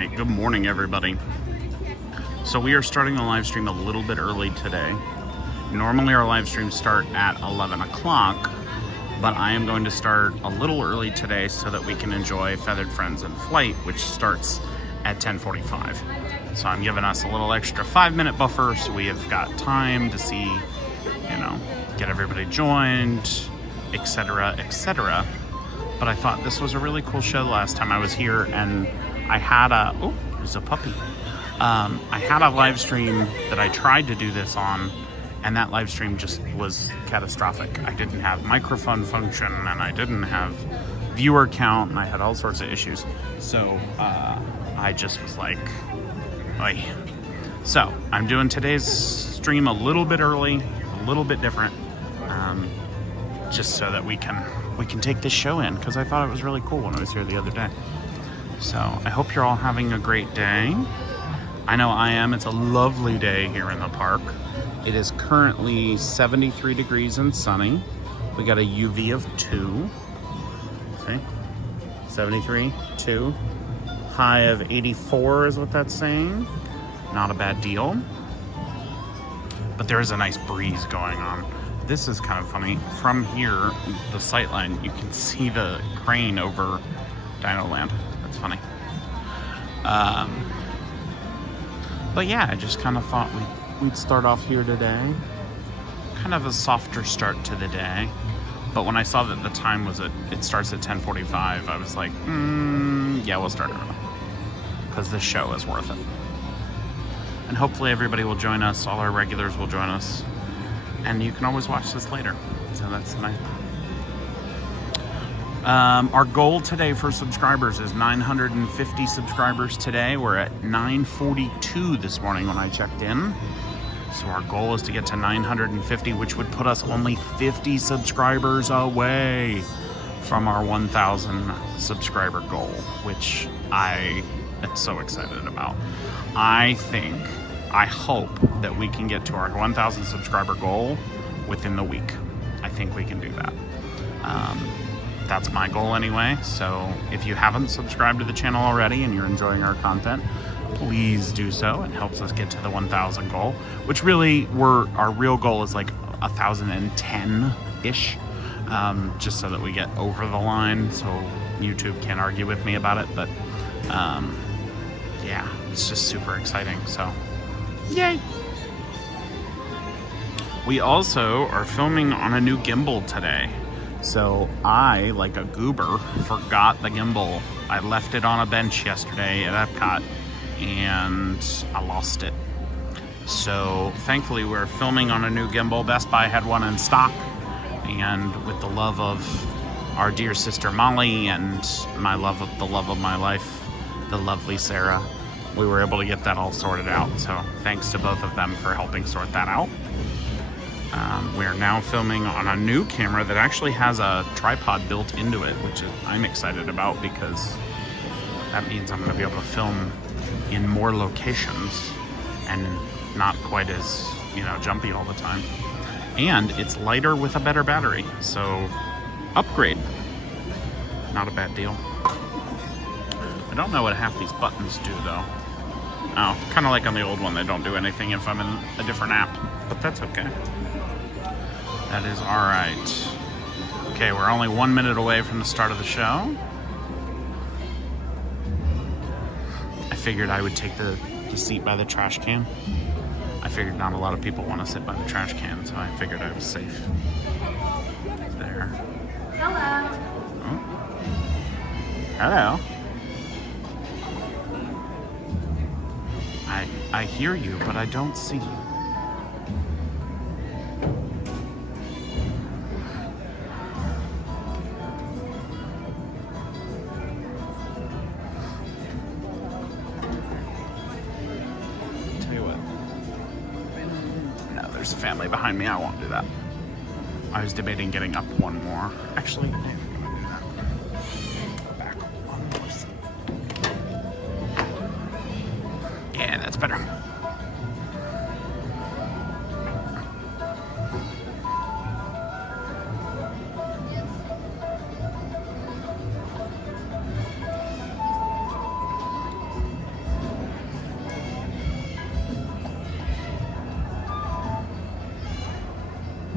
Alright, good morning everybody. So we are starting the live stream a little bit early today. Normally our live streams start at 11 o'clock, but I am going to start a little early today so that we can enjoy Feathered Friends in Flight, which starts at 10:45. So I'm giving us a little extra 5-minute buffer so we have got time to see, get everybody joined, etc., etc. But I thought this was a really cool show the last time I was here, and I had there's a puppy. I had a live stream that I tried to do this on, and that live stream just was catastrophic. I didn't have microphone function, and I didn't have viewer count, and I had all sorts of issues. So I just was like, oy. So I'm doing today's stream a little bit early, a little bit different, just so that we can take this show in, because I thought it was really cool when I was here the other day. So I hope you're all having a great day. I know I am. It's a lovely day here in the park. It is currently 73 degrees and sunny. We got a UV of 2. See? 73, 2. High of 84 is what that's saying. Not a bad deal. But there is a nice breeze going on. This is kind of funny. From here, the sightline, you can see the crane over Dino Land. That's funny. But yeah, I just kind of thought we'd start off here today. Kind of a softer start to the day. But when I saw that the time was it starts at 10:45, I was like, yeah, we'll start early. Because this show is worth it. And hopefully everybody will join us. All our regulars will join us. And you can always watch this later. So that's nice. Our goal today for subscribers is 950 subscribers today. We're at 942 this morning when I checked in. So our goal is to get to 950, which would put us only 50 subscribers away from our 1,000 subscriber goal, which I am so excited about. I hope that we can get to our 1,000 subscriber goal within the week. I think we can do that. That's my goal anyway. So if you haven't subscribed to the channel already and you're enjoying our content, please do so. It helps us get to the 1,000 goal, which really our real goal is like 1,010-ish, just so that we get over the line so YouTube can't argue with me about it. But yeah, it's just super exciting. So yay! We also are filming on a new gimbal today. So I, like a goober, forgot the gimbal. I left it on a bench yesterday at Epcot and I lost it. So thankfully we're filming on a new gimbal. Best Buy had one in stock, and with the love of our dear sister Molly and the love of my life, the lovely Sarah, we were able to get that all sorted out. So thanks to both of them for helping sort that out. We are now filming on a new camera that actually has a tripod built into it, which I'm excited about, because that means I'm going to be able to film in more locations and not quite as, jumpy all the time. And it's lighter with a better battery, so upgrade. Not a bad deal. I don't know what half these buttons do though. Oh, kind of like on the old one, they don't do anything if I'm in a different app, but that's okay. That is all right. Okay, we're only 1 minute away from the start of the show. I figured I would take the seat by the trash can. I figured not a lot of people want to sit by the trash can, so I figured I was safe. There. Hello. Oh. Hello. I hear you, but I don't see you. There's a family behind me. I won't do that. I was debating getting up one more. Actually, I'm going to do that. Back one more seat. Yeah, that's better.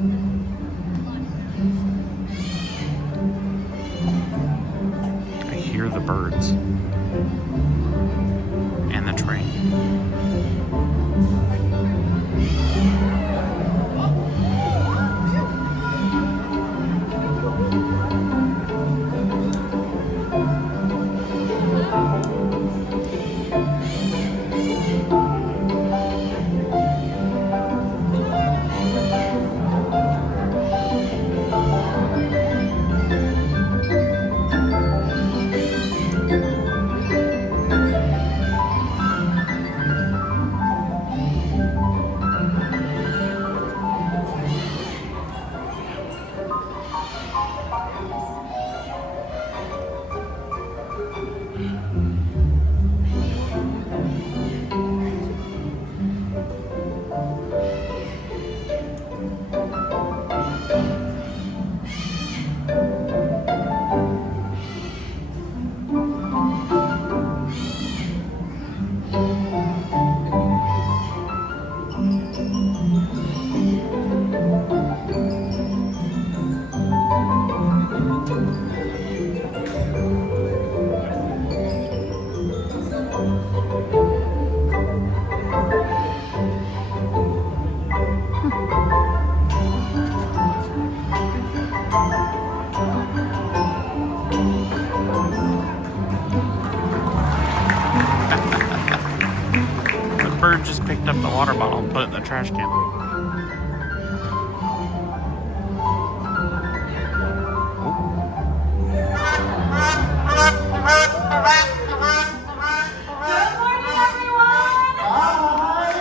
I hear the birds and the train. Bird just picked up the water bottle and put it in the trash can. Good morning, everyone! Hi!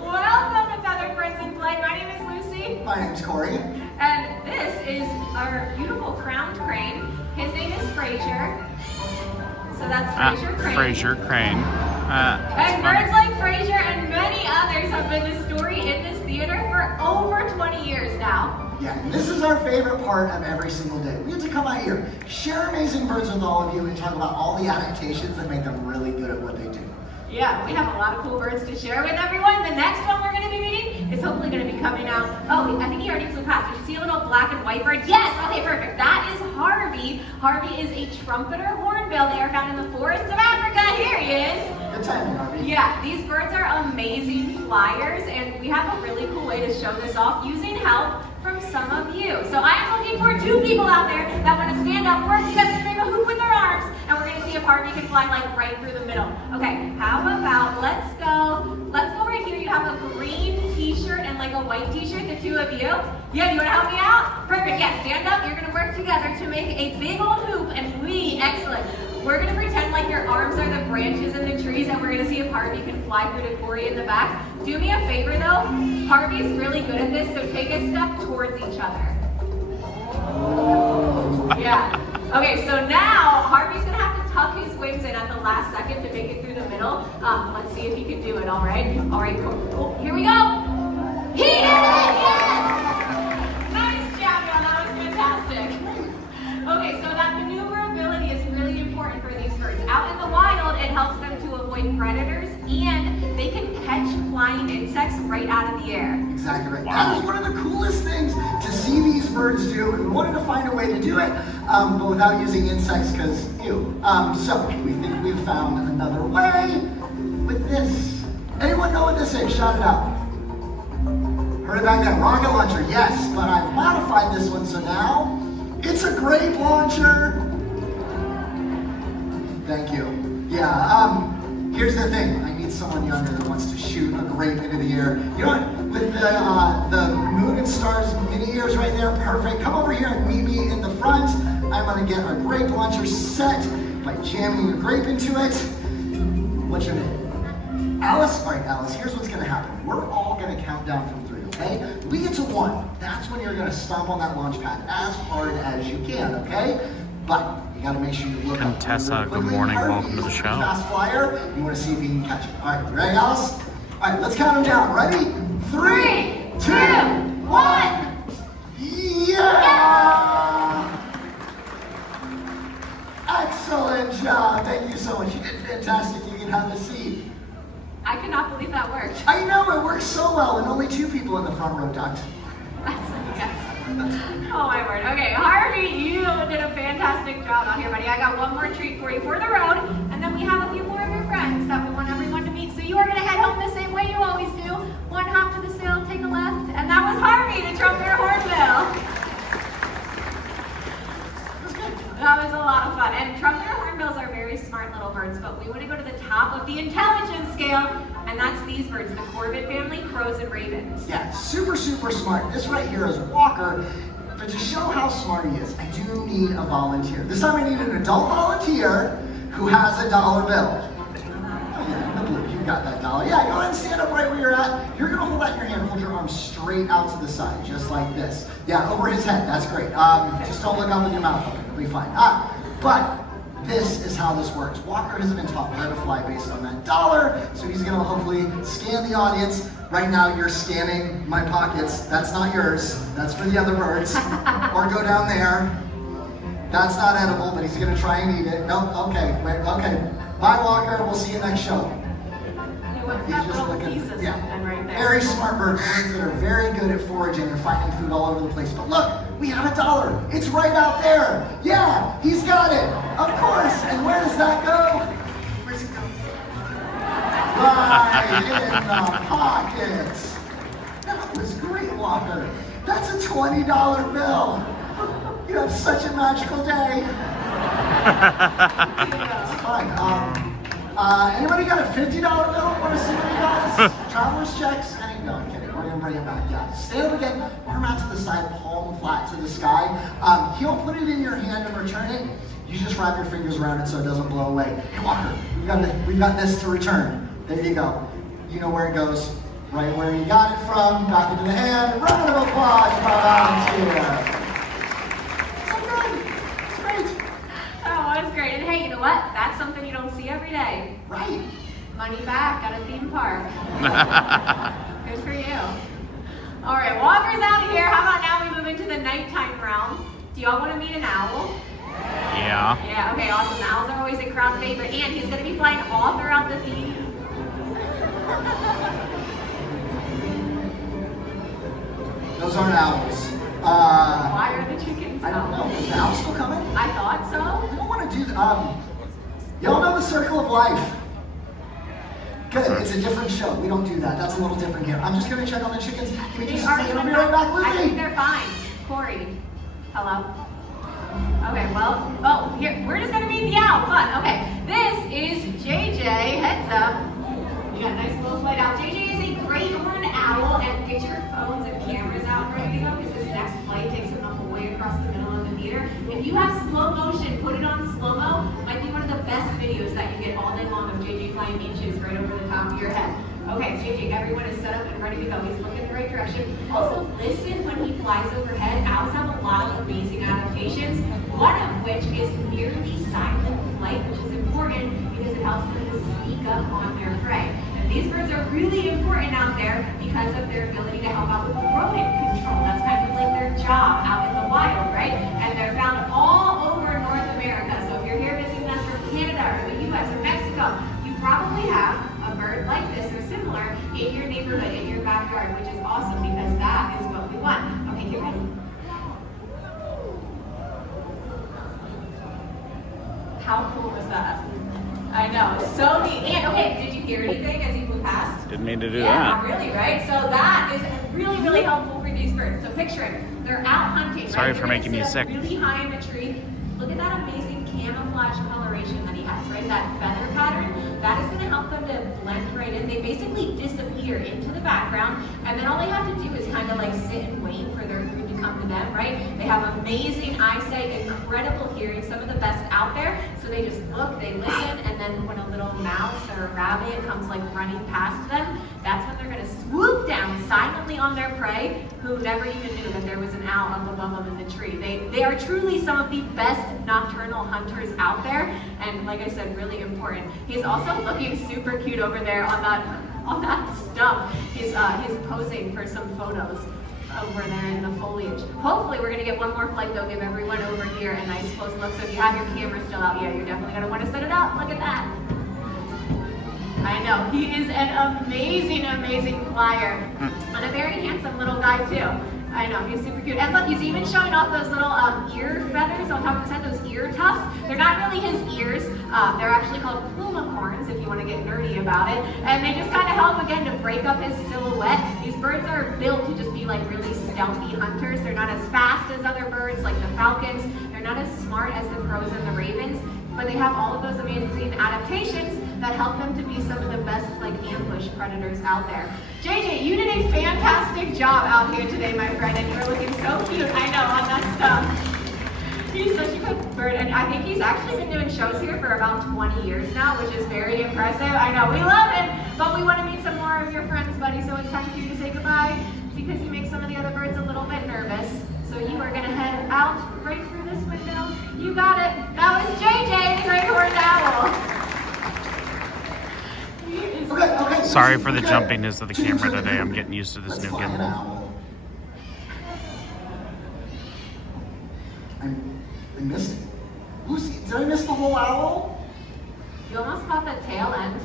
Welcome to Feathered Friends in Play. My name is Lucy, My name's Corey. and this is our beautiful crowned crane. His name is Fraser. So that's Fraser Crane. Fraser Crane. And birds like Fraser and many others have been the story in this theater for over 20 years now. Yeah, and this is our favorite part of every single day. We get to come out here, share amazing birds with all of you, and talk about all the adaptations that make them really good at what they do. Yeah, we have a lot of cool birds to share with everyone. The next one we're going to be meeting is hopefully going to be coming out. Oh, I think he already flew past. Did you see a little black and white bird? Yes, okay, perfect. That is Harvey. Harvey is a trumpeter hornbill. They are found in the forests of Africa. Here he is. Good timing, Harvey. Yeah, these birds are amazing flyers, and we have a really cool way to show this off using help from some of you. So I am looking for 2 people out there that want to stand up, work together, make a hoop with their arms, and we're going to see if Harvey can fly like right through the middle. Okay, how about let's go right here. You have a green t-shirt and like a white t-shirt, the 2 of you. Yeah, you want to help me out? Perfect, yes, stand up. You're going to work together to make a big old hoop, and excellent. We're going to pretend like your arms are the branches in the trees, and we're going to see if Harvey can fly through to Corey in the back. Do me a favor though, Harvey's really good at this, so take a step towards each other. Yeah. Okay, so now Harvey's going to have to tuck his wings in at the last second to make it through the middle. Let's see if he can do it, all right? All right, cool. Here we go. He did it! Yes! Nice job, y'all. That was fantastic. Okay, so that maneuverability is really important for these birds. Out in the wild, it helps them to avoid predators, and they can catch flying insects right out of the air. Exactly right. Wow. That is one of the coolest things to see these birds do, and we wanted to find a way to do it, but without using insects, because ew. So we think we've found another way with this. Anyone know what this is? Shout it out. Heard it back then. Rocket launcher, yes, but I've modified this one, so now it's a grape launcher. Thank you. Yeah, here's the thing. I need someone younger that wants to shoot a grape into the air. You know what? With the moon and stars mini ears right there, perfect. Come over here and meet me in the front. I'm gonna get our grape launcher set by jamming a grape into it. What's your name? Alice? All right, Alice, here's what's gonna happen. We're all gonna count down from 3, okay? We get to 1. That's when you're gonna stomp on that launch pad as hard as you can, okay? But you gotta make sure you look up. Contessa, really good morning, Harvey welcome to the is a show. Fast flyer. You wanna see if he can catch it. All right, you ready, Alice? All right, let's count them down. Ready? 3, 2, 1. Yeah! Excellent job. Thank you so much. You did fantastic. You can have a seat. I cannot believe that worked. I know, it works so well, and only 2 people in the front row ducked. Oh my word. Okay, Harvey, you did a fantastic job out here, buddy. I got one more treat for you for the road, and then we have a few more of your friends that we want everyone to meet. So you are going to head home the same way you always do. One hop to the sill, take a left, and that was Harvey, the trumpeter hornbill. That was a lot of fun. And trumpeter hornbills are very smart little birds, but we want to go to the top of the intelligence scale, and that's these birds, the Corvid family, crows and ravens. Yeah, super, super smart. This right here is Walker. But to show how smart he is, I do need a volunteer. This time I need an adult volunteer who has a dollar bill. Oh yeah, the blue, you got that dollar. Yeah, go ahead and stand up right where you're at. You're gonna hold out your hand, hold your arm straight out to the side, just like this. Yeah, over his head, that's great. Just don't look up with your mouth open, it'll be fine. But this is how this works. Walker has been taught where to fly based on that dollar, so he's gonna hopefully scan the audience. Right now you're scanning my pockets. That's not yours, that's for the other birds. Or go down there. That's not edible, but he's gonna try and eat it. Nope, okay, wait, okay. Bye Walker, we'll see you next show. What's He's that just little looking, piece of yeah. something right there? Very smart birds that are very good at foraging and finding food all over the place. But look, we have a dollar. It's right out there. Yeah, he's got it. Of course. And where does that go? Where's it go? Right in the pockets. That was great, Walker. That's a $20 bill. You have such a magical day. It's fine. Anybody got a $50 bill? Want to see what he does? Traveler's checks? No, I'm kidding. We're gonna bring it back. Yeah. Stand up again. Arm out to the side, palm flat to the sky. He'll put it in your hand and return it. You just wrap your fingers around it so it doesn't blow away. Hey Walker, we've got this to return. There you go. You know where it goes. Right where you got it from. Back into the hand. Round of applause for our volunteer. That's great. And hey, you know what? That's something you don't see every day. Right. Money back at a theme park. Good for you. All right, Walker's out of here. How about now we move into the nighttime realm? Do y'all want to meet an owl? Yeah. Yeah, okay, awesome. Owls are always a crowd favorite, and he's going to be flying all throughout the theme. Those aren't owls. Why are the chickens I don't know. Is the owl still coming? I thought so. I don't want to do y'all know the Circle of Life? Good, it's a different show. We don't do that. That's a little different here. I'm just going to check on the chickens. Give me just a second. I'll be right back with I think me. they're fine. Corey, hello? Okay, well, oh, here, we're just going to meet the owl. Fun. Okay, this is JJ. Heads up. You got a nice little flight out. JJ is a great horned owl, and get your phones and cameras out ready to go, because this next flight takes him the whole way across the middle of the theater. If you have slow motion, put it on slow-mo. Might be one of the best videos that you get all day long of JJ flying inches right over the top of your head. Okay, JJ, everyone is set up and ready to go. He's looking the right direction. Also, listen when he flies overhead. Owls have a lot of amazing adaptations, one of which is nearly silent flight, which is important because it helps them to sneak up on their prey. And these birds are really important out there because of their ability to help out with rodent control. That's kind of like their job out in the wild, right? And they're found all over North America. So if you're here visiting us from Canada or the US or Mexico, you probably have a bird like this or similar in your neighborhood, in your backyard, which is awesome because that is what we want. Okay, get ready. How cool was that? I know, so neat. And okay, did you hear anything as you flew past? Didn't mean to do Yeah, that. really, right? So that is really, really helpful for these birds. So picture it, they're out hunting. Sorry right? for They're making gonna you sit up sick. Really high in a tree. Look at that amazing camouflage coloration that he has, right? That feather pattern, that is going to help them to blend right in. They basically disappear into the background, and then all they have to do is kind of like sit and wait for their food to come to them, right? They have amazing eyesight, incredible hearing, some of the best out there. So they just look, they listen, and then when a little mouse or a rabbit comes like running past them, that's when they're going to swoop down silently on their prey, who never even knew that there was an owl up above them in the tree. They are truly some of the best nocturnal hunters out there, and like I said, really important. He's also looking super cute over there on that stump. He's posing for some photos over there in the foliage. Hopefully we're gonna get one more flight though, give everyone over here a nice close look. So if you have your camera still out, yeah, you're definitely gonna wanna set it up. Look at that. I know, he is an amazing, amazing flyer. And a very handsome little guy too. I know, he's super cute. And look, he's even showing off those little ear feathers on top of his head, those ear tufts. They're not really his ears. They're actually called plumicorns, if you want to get nerdy about it. And they just kind of help, again, to break up his silhouette. These birds are built to just be like really stealthy hunters. They're not as fast as other birds, like the falcons. They're not as smart as the crows and the ravens. But they have all of those amazing adaptations that help them to be some of the best like ambush predators out there. JJ, you did a fantastic job out here today, my friend, and you're looking so cute. I know, on that stuff. He's such a good bird, and I think he's actually been doing shows here for about 20 years now, which is very impressive. I know, we love him, but we want to meet some more of your friends, buddy, so it's time for you to say goodbye, because you make some of the other birds a little bit nervous. So you are going to head out right through this window. You got it. That was JJ, the great horned owl. Okay. Sorry for the jumpiness of the camera today. I'm getting used to this Let's new fly an gimbal. owl. I missed it. Lucy, did I miss the whole owl? You almost caught the tail end.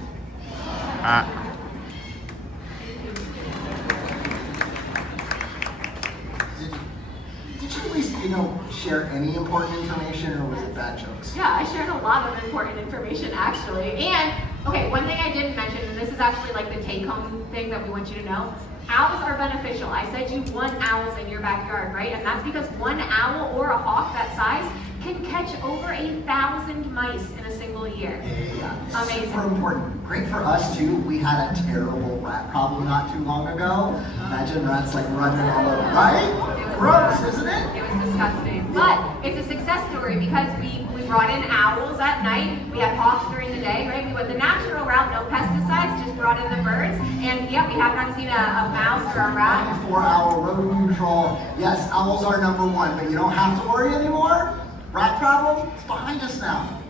Did you at least, share any important information, or was it bad jokes? Yeah, I shared a lot of important information actually. And, okay, one thing I didn't mention, and this is actually like the take-home thing that we want you to know. Owls are beneficial. I said you want owls in your backyard, right? And that's because one owl or a hawk that size can catch over 1,000 mice in a single year. Yeah. Amazing. Super important. Great for us too. We had a terrible rat problem not too long ago. Imagine rats like running all over, right? Gross, isn't it? It was disgusting. But it's a success story because we brought in owls at night. We had hawks during the day, right? We went the natural route, no pesticides, just brought in the birds. And yeah, we have not seen a mouse or a rat. 24-hour road neutral. Yes, owls are number one, but you don't have to worry anymore. Rat problem, it's behind us now.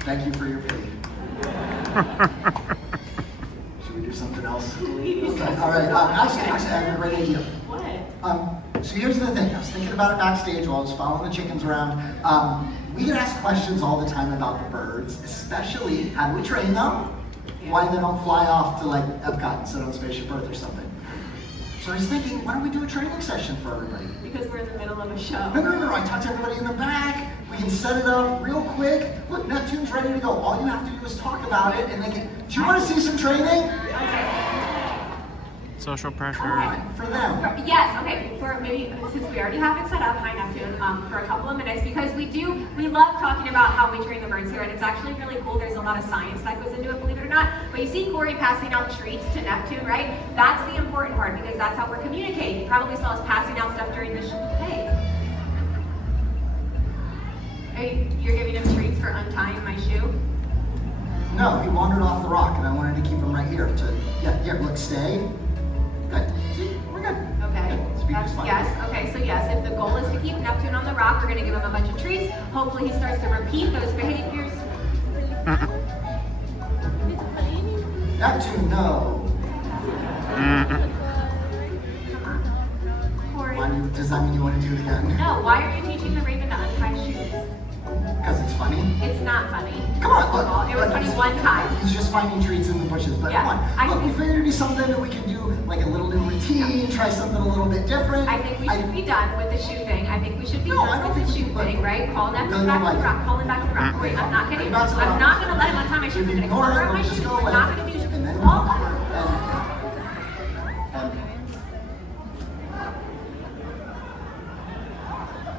Thank you for your pity. Should we do something else? Please. Okay. All right. Actually, I have a great idea. What? So here's the thing. I was thinking about it backstage while I was following the chickens around. We get asked questions all the time about the birds, especially how do we train them? Why they don't fly off to like Epcot and sit on Spaceship Earth or something. So I was thinking, why don't we do a training session for everybody? Because we're in the middle of a show. No. I talked to everybody in the back. We can set it up real quick. Look, Neptune's ready to go. All you have to do is talk about it, and they can. Do you want to see some training? Social pressure. Come on, for them. Yes, okay, for maybe, since we already have it set up, hi Neptune, for a couple of minutes, because we love talking about how we train the birds here, and it's actually really cool. There's a lot of science that goes into it, believe it or not. But you see Corey passing out treats to Neptune, right? That's the important part, because that's how we're communicating. You probably saw us passing out stuff during the show. Hey. You're giving him treats for untying my shoe? No, he wandered off the rock, and I wanted to keep him right here. Look, stay. Good. See, we're good. Okay. Good. Speed is fine. Yes. Okay. So yes, if the goal is to keep Neptune on the rock, we're going to give him a bunch of treats. Hopefully, he starts to repeat those behaviors. Neptune, no. Corey. Does that mean you want to do it again? No. Why are you teaching the raven to untie shoes? Because it's funny. It's not funny. Come on, First of all, look. it was funny one time. He's just finding treats in the bushes, but Yeah, come on. Look, we figured it'd be something that we can do, like a little new routine, try something a little bit different. I think we should be done with the shoe thing. I think we should be No, I done don't with the think we shoe should, thing, right? Call Neptune No, back to like the it. rock. Call him back to the rock. Wait, I'm not kidding. Back to the I'm rock. not going to let him untie my shoes. If I'm you going to ignore cover it, up my we'll just shoes. go We're away. not going to do And then all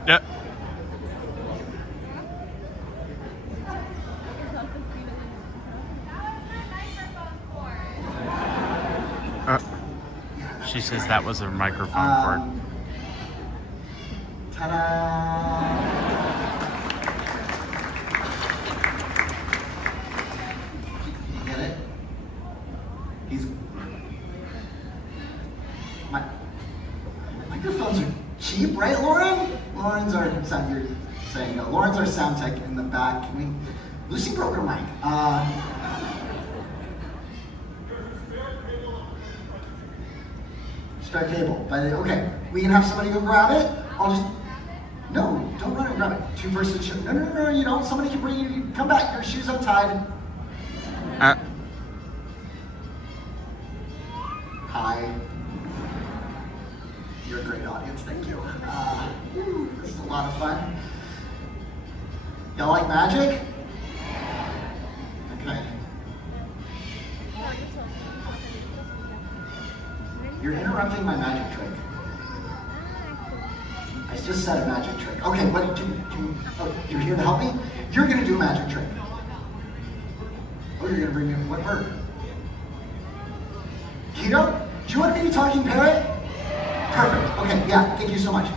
Yep. She says that was a microphone cord. Ta-da! You get it? Microphones are cheap, right, Lauren? Lauren's our sound. You're saying no. Lauren's our sound tech in the back. Can we? Lucy broke her mic. Spare cable. But okay, we can have somebody go grab it. I'll just. No, don't run and grab it. Two-person shoe. No, you don't. Somebody can bring you. Come back. Your shoe's untied. Hi. You're a great audience, thank you. This is a lot of fun. Y'all like magic? Okay. You're interrupting my magic trick. I just said a magic trick. Okay, what oh, you're here to help me? You're gonna do a magic trick. Oh, you're gonna bring me what bird? Keto? Do you want to be a talking parrot? Perfect. Okay, yeah, thank you so much.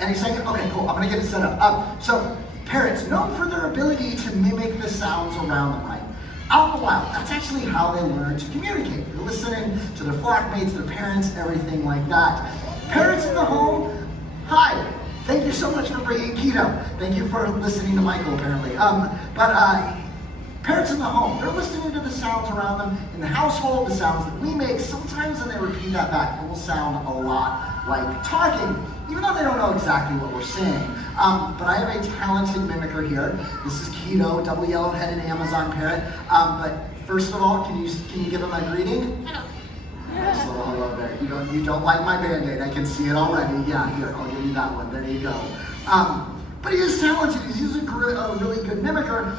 Any second? Okay, cool. I'm gonna get it set up. So, parrots, known for their ability to mimic the sounds around them, right? Out in the wild, that's actually how they learn to communicate. They're listening to their flockmates, their parents, everything like that. Parrots in the home, hi. Thank you so much for bringing Keto. Thank you for listening to Michael, apparently. Parrots in the home, they're listening to the sounds around them in the household, the sounds that we make. Sometimes when they repeat that back, it will sound a lot like talking, even though they don't know exactly what we're saying. But I have a talented mimicker here. This is Keto, double yellow-headed Amazon parrot. But first of all, can you give him a greeting? Hello. Nice little hello there. You don't like my Band-Aid, I can see it already. Yeah, here, I'll give you that one. There you go. But he is talented. He's a really good mimicker.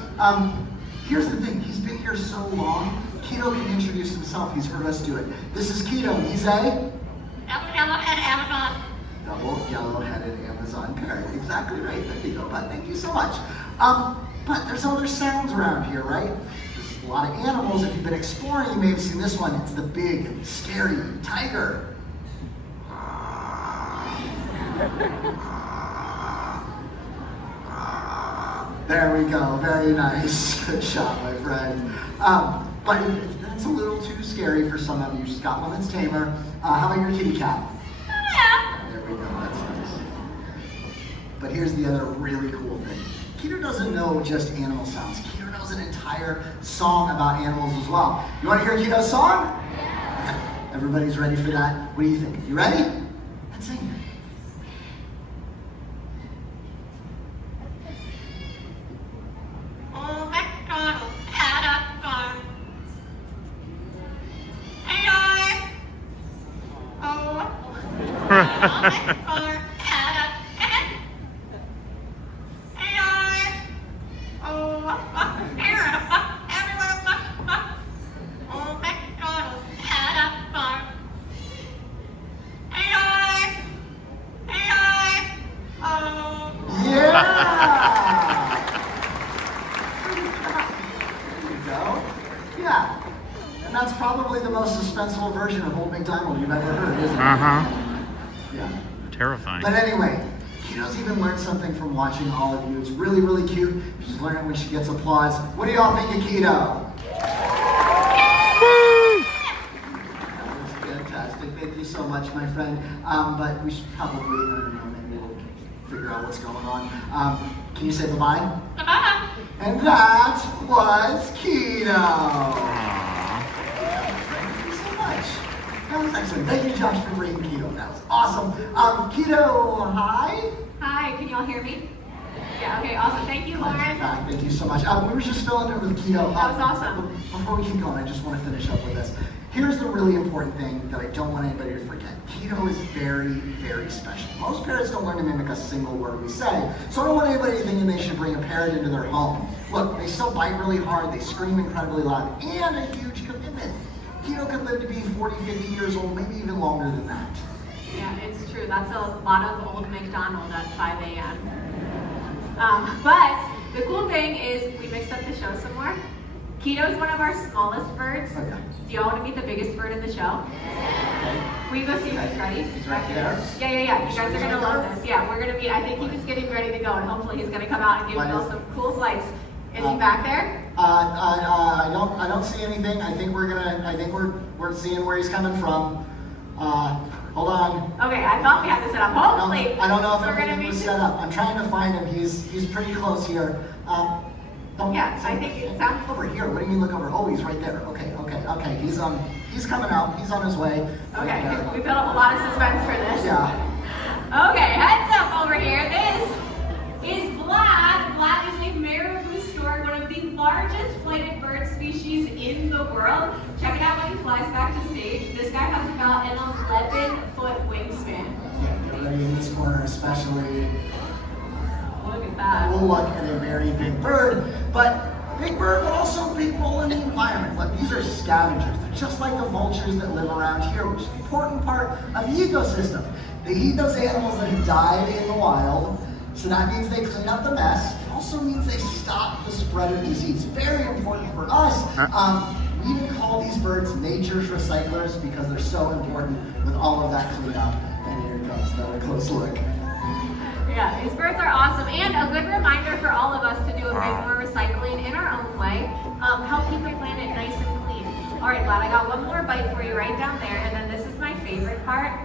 Here's the thing, he's been here so long, Keto can introduce himself. He's heard us do it. This is Keto, he's a Yellow-headed Amazon. double yellow-headed Amazon parrot. Exactly right, there you go, bud. Thank you so much. But there's other sounds around here, right? There's a lot of animals. If you've been exploring, you may have seen this one. It's the big, scary tiger. There we go, very nice. Good shot, my friend. But if that's a little too scary for some of you, she's got one that's tamer. How about your kitty cat? Yeah. There we go, that's nice. But here's the other really cool thing. Keto doesn't know just animal sounds. Keto knows an entire song about animals as well. You want to hear Keto's song? Okay. Everybody's ready for that? What do you think? You ready? Let's sing. Yeah, and that's probably the most suspenseful version of Old MacDonald you've ever heard, isn't it? Yeah. Terrifying. But anyway, Keto's even learned something from watching all of you. It's really, really cute. She's learning when she gets applause. What do y'all think of Keto? That was fantastic. Thank you so much, my friend. But we should probably, I don't know, maybe we'll figure out what's going on. Can you say bye-bye? Bye-bye. And that was Keto. Thank you so much. That was excellent. Thank you, Josh, for bringing Keto. That was awesome. Keto, hi. Hi, can y'all hear me? Yeah, okay, awesome. Thank you, Lauren. Thank you so much. We were just filling it with Keto. That was awesome. Before we keep going, I just want to finish up with this. Here's the really important thing that I don't want anybody to forget. Keto is very, very special. Most parrots don't learn to mimic a single word we say, so I don't want anybody thinking they should bring a parrot into their home. Look, they still bite really hard, they scream incredibly loud, and a huge commitment. Keto could live to be 40, 50 years old, maybe even longer than that. Yeah, it's true. That's a lot of Old MacDonald at 5 a.m. But the cool thing is we mixed up the show some more. Keto is one of our smallest birds. Okay. Do y'all want to meet the biggest bird in the show? Okay. Will you go see Okay. who's ready? He's right there. Yeah. You guys are gonna love this. Yeah, we're gonna meet. I think he was getting ready to go, and hopefully he's gonna come out and give you all some cool flights. Is he back there? I don't see anything. I think we're seeing where he's coming from. Hold on. Okay, I thought we had this set up. Hopefully, I don't know if we're gonna everything meet was you. set up. I'm trying to find him. He's pretty close here. Yeah, I think it sounds over here. What do you mean look over? Oh, he's right there. Okay. He's coming out. He's on his way. Okay, And, we built up a lot of suspense for this. yeah. Okay, heads up over here. This is Vlad. Vlad is a Marabou stork, one of the largest flighted bird species in the world. Check it out when he flies back to stage. This guy has about an 11-foot wingspan. Yeah, get ready in this corner especially. Look at that. We'll look at a very big bird, but also big role in the environment. Look, these are scavengers. They're just like the vultures that live around here, which is an important part of the ecosystem. They eat those animals that have died in the wild, so that means they clean up the mess. It also means they stop the spread of disease. Very important for us. We even call these birds nature's recyclers because they're so important with all of that cleanup. And here comes another close look. Yeah, these birds are awesome, and a good reminder for all of us to do a bit more recycling in our own way. Help keep the planet nice and clean. All right, Vlad, I got one more bite for you right down there, and then this is my favorite part,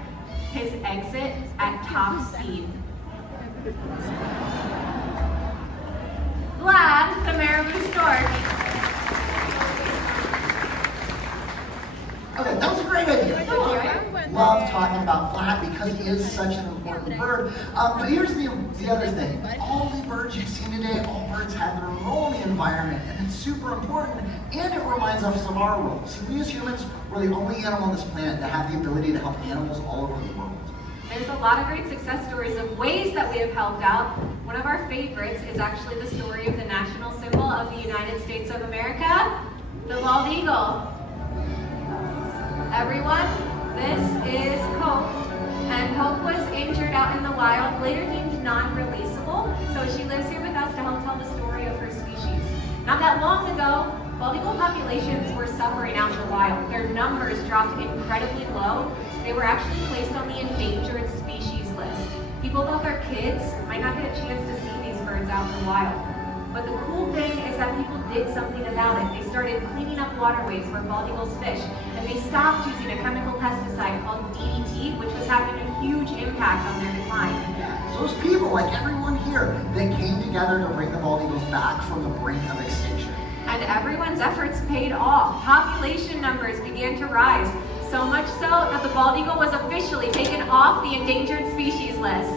his exit at top speed. Vlad, the Marabou stork. Okay, that was a great idea. Love talking about Vlad because he is such an important bird. But here's the other thing. All the birds you've seen today, all birds have their role in the environment, and it's super important, and it reminds us of our role. See, we as humans, we're the only animal on this planet that have the ability to help animals all over the world. There's a lot of great success stories of ways that we have helped out. One of our favorites is actually the story of the national symbol of the United States of America, the bald eagle. Everyone, this is Hope, and Hope was injured out in the wild, later deemed non-releasable, so she lives here with us to help tell the story of her species. Not that long ago, bald eagle populations were suffering out in the wild. Their numbers dropped incredibly low. They were actually placed on the endangered species list. People thought their kids might not get a chance to see these birds out in the wild. But the cool thing is that people did something about it. They started cleaning up waterways where bald eagles fish, and they stopped using a chemical pesticide called DDT, which was having a huge impact on their decline. So those people, like everyone here, they came together to bring the bald eagles back from the brink of extinction. And everyone's efforts paid off. Population numbers began to rise, so much so that the bald eagle was officially taken off the endangered species list.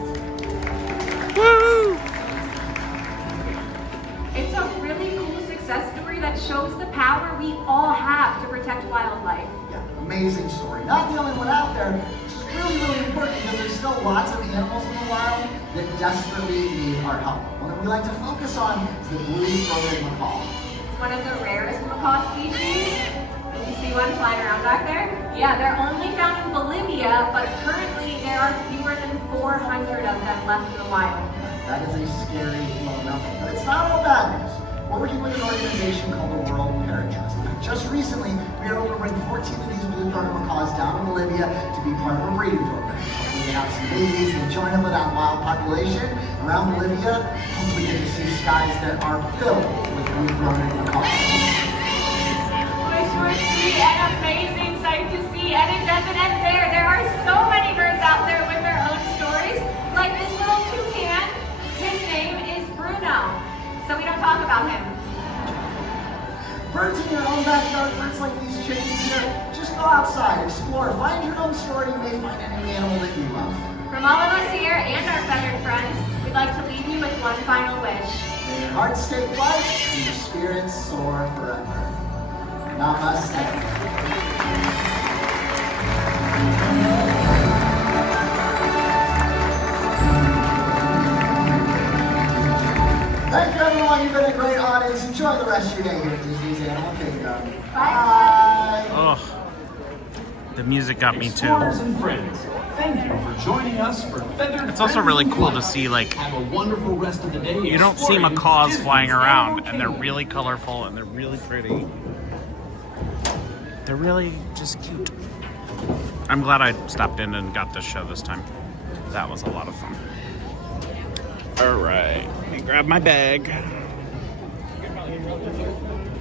Woo! It's a really cool success story that shows the power we all have to protect wildlife. Yeah, amazing story. Not the only one out there, which is really, really important because there's still lots of animals in the wild that desperately need our help. One that we like to focus on is the blue-throated macaw. It's one of the rarest macaw species. You see one flying around back there? Yeah, they're only found in Bolivia, but currently there are fewer than 400 of them left in the wild. That is a scary low number, but it's not all bad news. We're working with an organization called the World Parrot Trust. Just recently, we were able to bring 14 of these blue-throated macaws down to Bolivia to be part of a breeding program. Hopefully they have some babies, they join up with that wild population around Bolivia. Hopefully get to see skies that are filled with blue-throated macaws. Which would be an amazing sight to see, and it doesn't end there. There are so many birds out there with their own stories, like this little toucan. His name is Bruno, so we don't talk about him. Birds in your own backyard, birds like these chickens here, just go outside, explore, find your own story, you may find a new animal that you love. From all of us here and our feathered friends, we'd like to leave you with one final wish. May your hearts take flight and your spirits soar forever. Namaste. Thank you, everyone. You've been a great audience. Enjoy the rest of your day here at Disney's Animal Kingdom. Bye. Oh, the music got me too. Explorers and friends, thank you for joining us for Feathered It's also Friends really of cool to Life. see, like, Have a wonderful rest of the day. you don't see exploring macaws Disney's flying around, Animal and they're Kingdom. really colorful and they're really pretty. They're really just cute. I'm glad I stopped in and got this show this time. That was a lot of fun. All right, let me grab my bag.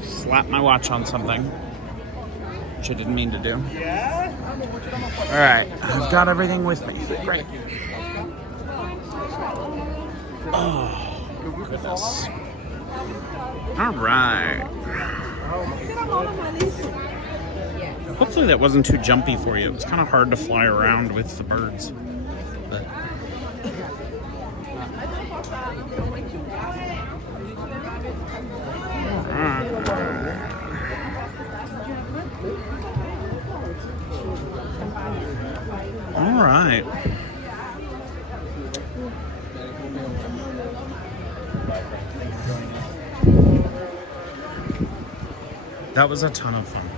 Slap my watch on something, which I didn't mean to do. All right, I've got everything with me. Great. Oh, goodness. All right. Hopefully that wasn't too jumpy for you. It was kind of hard to fly around with the birds. But... All right. right. That was a ton of fun.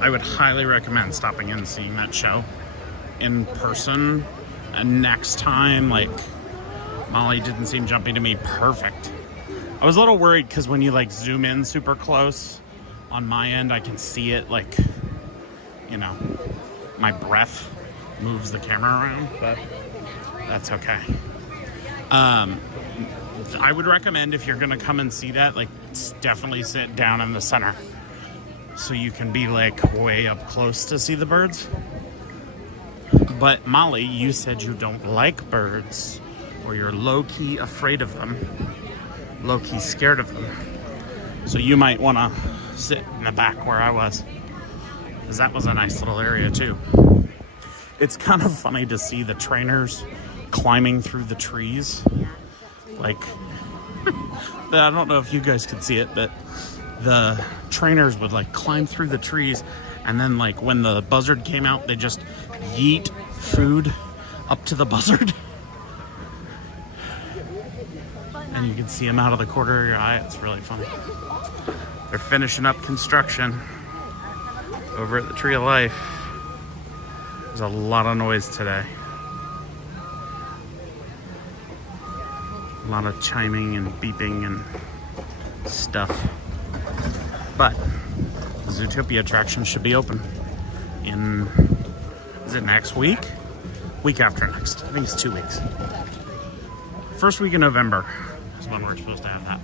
I would highly recommend stopping in and seeing that show in person. And next time, like, Molly didn't seem jumpy to me. Perfect. I was a little worried because when you like zoom in super close on my end, I can see it, like, you know, my breath moves the camera around, but that's okay. I would recommend, if you're gonna come and see that, like, definitely sit down in the center so you can be like way up close to see the birds. But Molly, you said you don't like birds, or you're low-key afraid of them, low-key scared of them. So you might want to sit in the back where I was, because that was a nice little area too. It's kind of funny to see the trainers climbing through the trees. Like, I don't know if you guys could see it, but the trainers would like climb through the trees, and then like when the buzzard came out, they just yeet food up to the buzzard. And you can see them out of the corner of your eye. It's really funny. They're finishing up construction over at the Tree of Life. There's a lot of noise today. A lot of chiming and beeping and stuff. But the Zootopia attraction should be open in, is it next week? Week after next. I think it's 2 weeks. First week in November is when we're supposed to have that.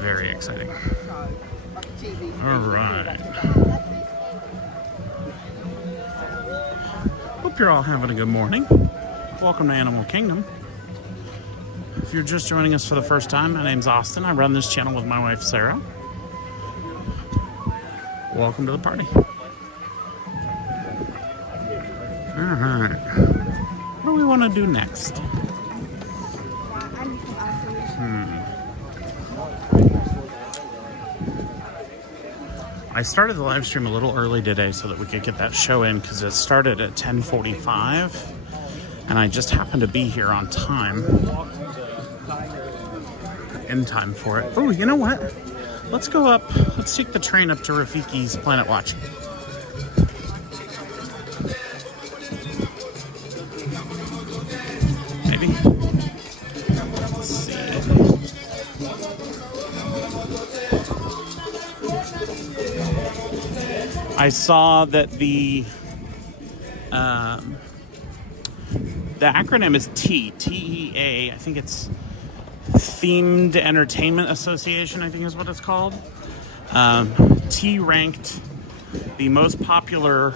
Very exciting. All right. Hope you're all having a good morning. Welcome to Animal Kingdom. If you're just joining us for the first time, my name's Austin. I run this channel with my wife, Sarah. Welcome to the party. All right. What do we want to do next? I started the live stream a little early today so that we could get that show in, because it started at 10:45, and I just happened to be here on time. In time for it. Oh, you know what? Let's go up. Let's take the train up to Rafiki's Planet Watch. Maybe. Let's see. I saw that the acronym is TEA. I think it's Themed Entertainment Association, I think is what it's called. T ranked the most popular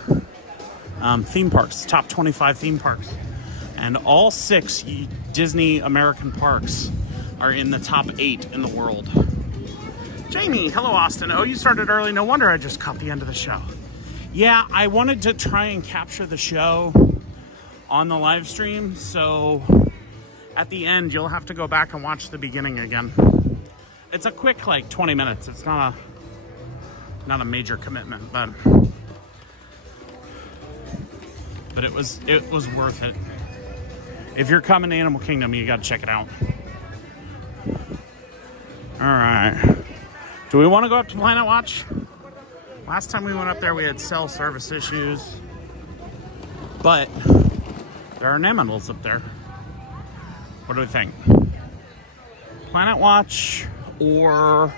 theme parks, top 25 theme parks. And all 6 Disney American parks are in the top 8 in the world. Jamie, hello Austin. Oh, you started early. No wonder I just caught the end of the show. Yeah, I wanted to try and capture the show on the live stream, so at the end you'll have to go back and watch the beginning again. It's a quick, like, 20 minutes. It's not a major commitment, but it was worth it. If you're coming to Animal Kingdom, you got to check it out. All right. Do we want to go up to Planet Watch? Last time we went up there, we had cell service issues, but there are anemones up there. What do we think? Planet Watch, or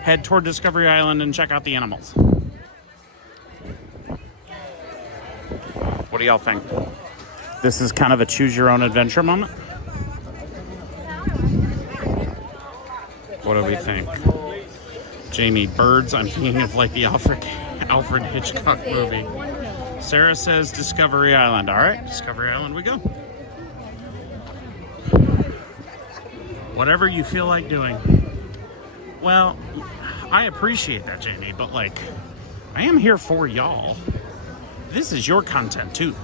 head toward Discovery Island and check out the animals? What do y'all think? This is kind of a choose your own adventure moment. What do we think? Jamie, birds, I'm thinking of like the Alfred Hitchcock movie. Sarah says Discovery Island. All right, Discovery Island we go. Whatever you feel like doing. Well, I appreciate that, Jamie, but like, I am here for y'all. This is your content too.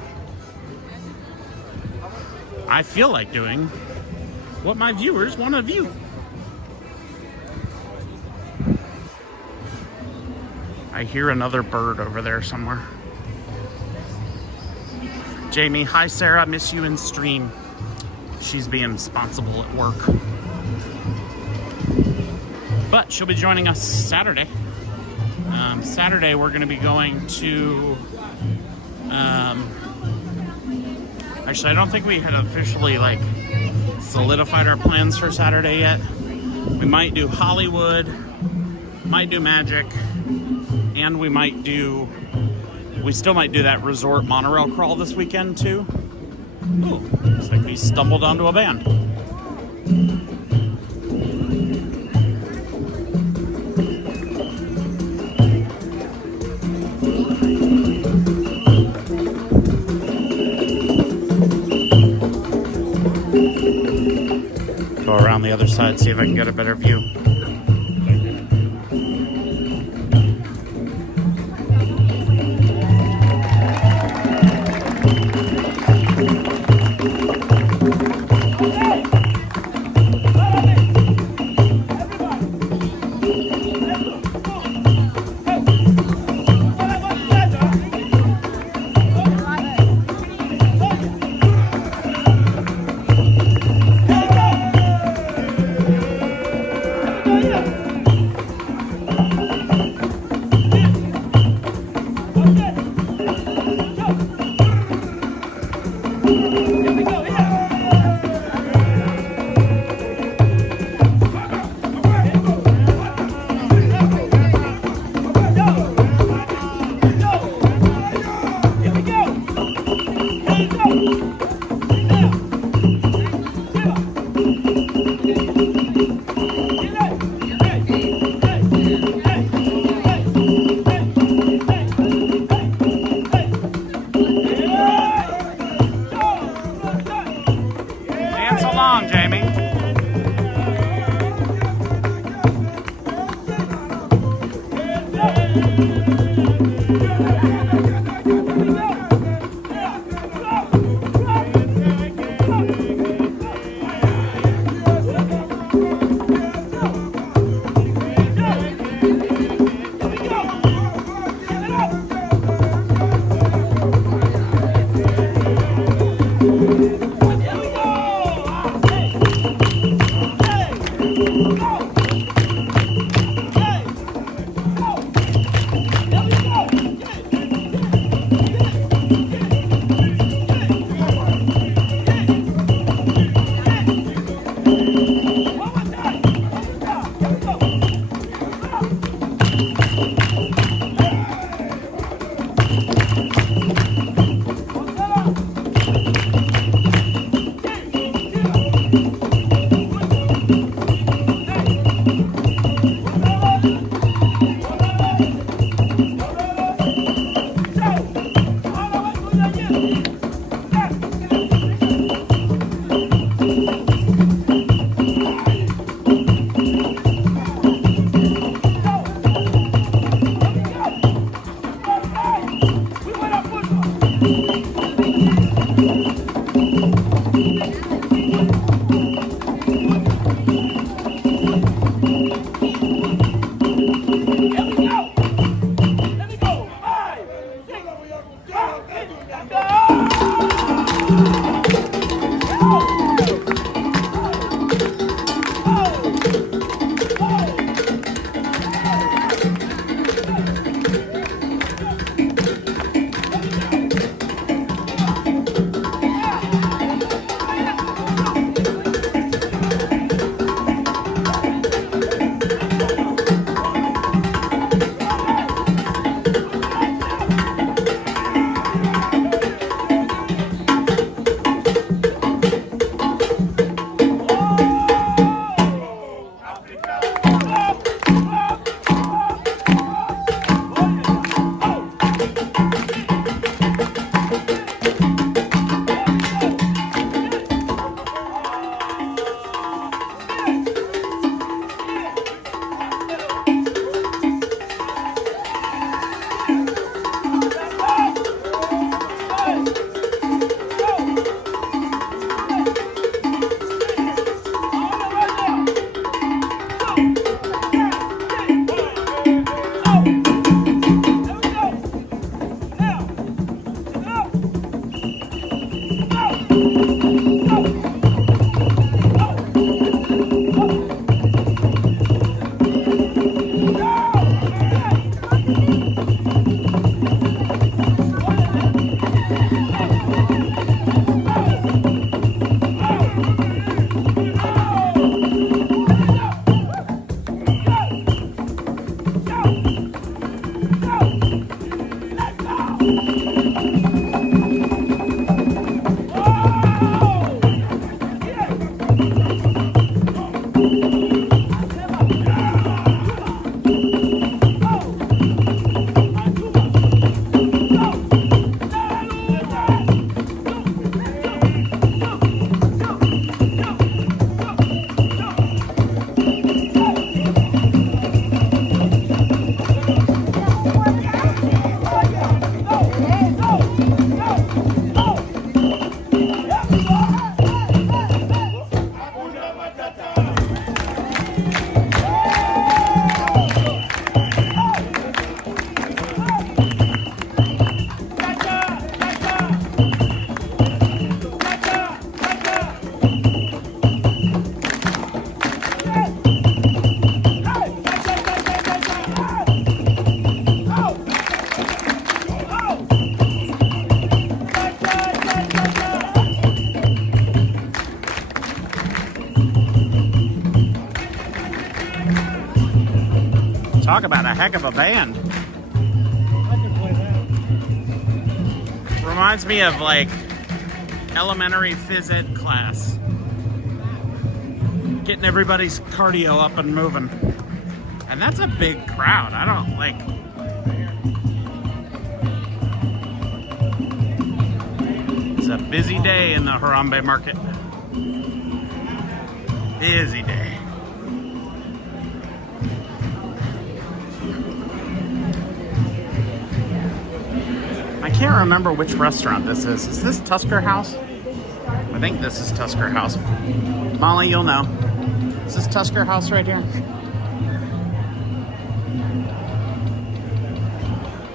I feel like doing what my viewers want to view. I hear another bird over there somewhere. Jamie, hi Sarah, miss you in stream. She's being responsible at work. But she'll be joining us Saturday. Saturday we're going to be going to... actually, I don't think we had officially like solidified our plans for Saturday yet. We might do Hollywood, might do Magic, and we still might do that resort monorail crawl this weekend too. Ooh, looks like we stumbled onto a band. Go around the other side, see if I can get a better view. Talk about a heck of a band. Reminds me of like elementary phys ed class. Getting everybody's cardio up and moving. And that's a big crowd. I don't like... It's a busy day in the Harambe market. Busy day. I can't remember which restaurant this is. Is this Tusker House? I think this is Tusker House. Molly, you'll know. Is this Tusker House right here?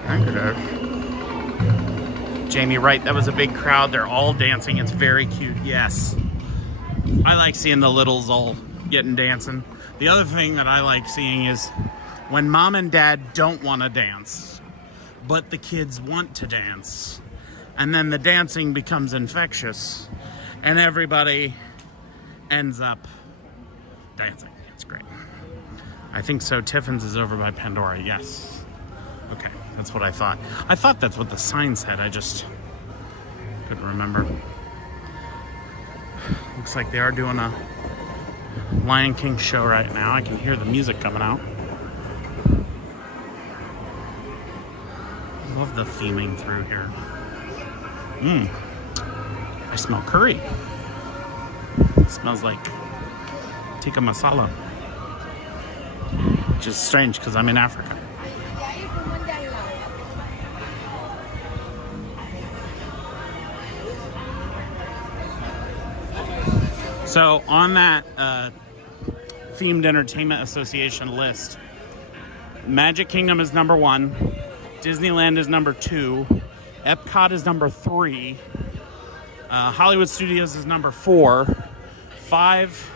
I think it is. Jamie, right, that was a big crowd. They're all dancing. It's very cute. Yes. I like seeing the littles all getting dancing. The other thing that I like seeing is when mom and dad don't want to dance, but the kids want to dance. And then the dancing becomes infectious and everybody ends up dancing. It's great. I think so. Tiffin's is over by Pandora. Yes. Okay, that's what I thought. I thought that's what the sign said. I just couldn't remember. Looks like they are doing a Lion King show right now. I can hear the music coming out. Love the theming through here. I smell curry. It smells like tikka masala. Which is strange because I'm in Africa. So on that Themed Entertainment Association list, Magic Kingdom is number 1, Disneyland is number 2, Epcot is number 3, Hollywood Studios is number 4, 5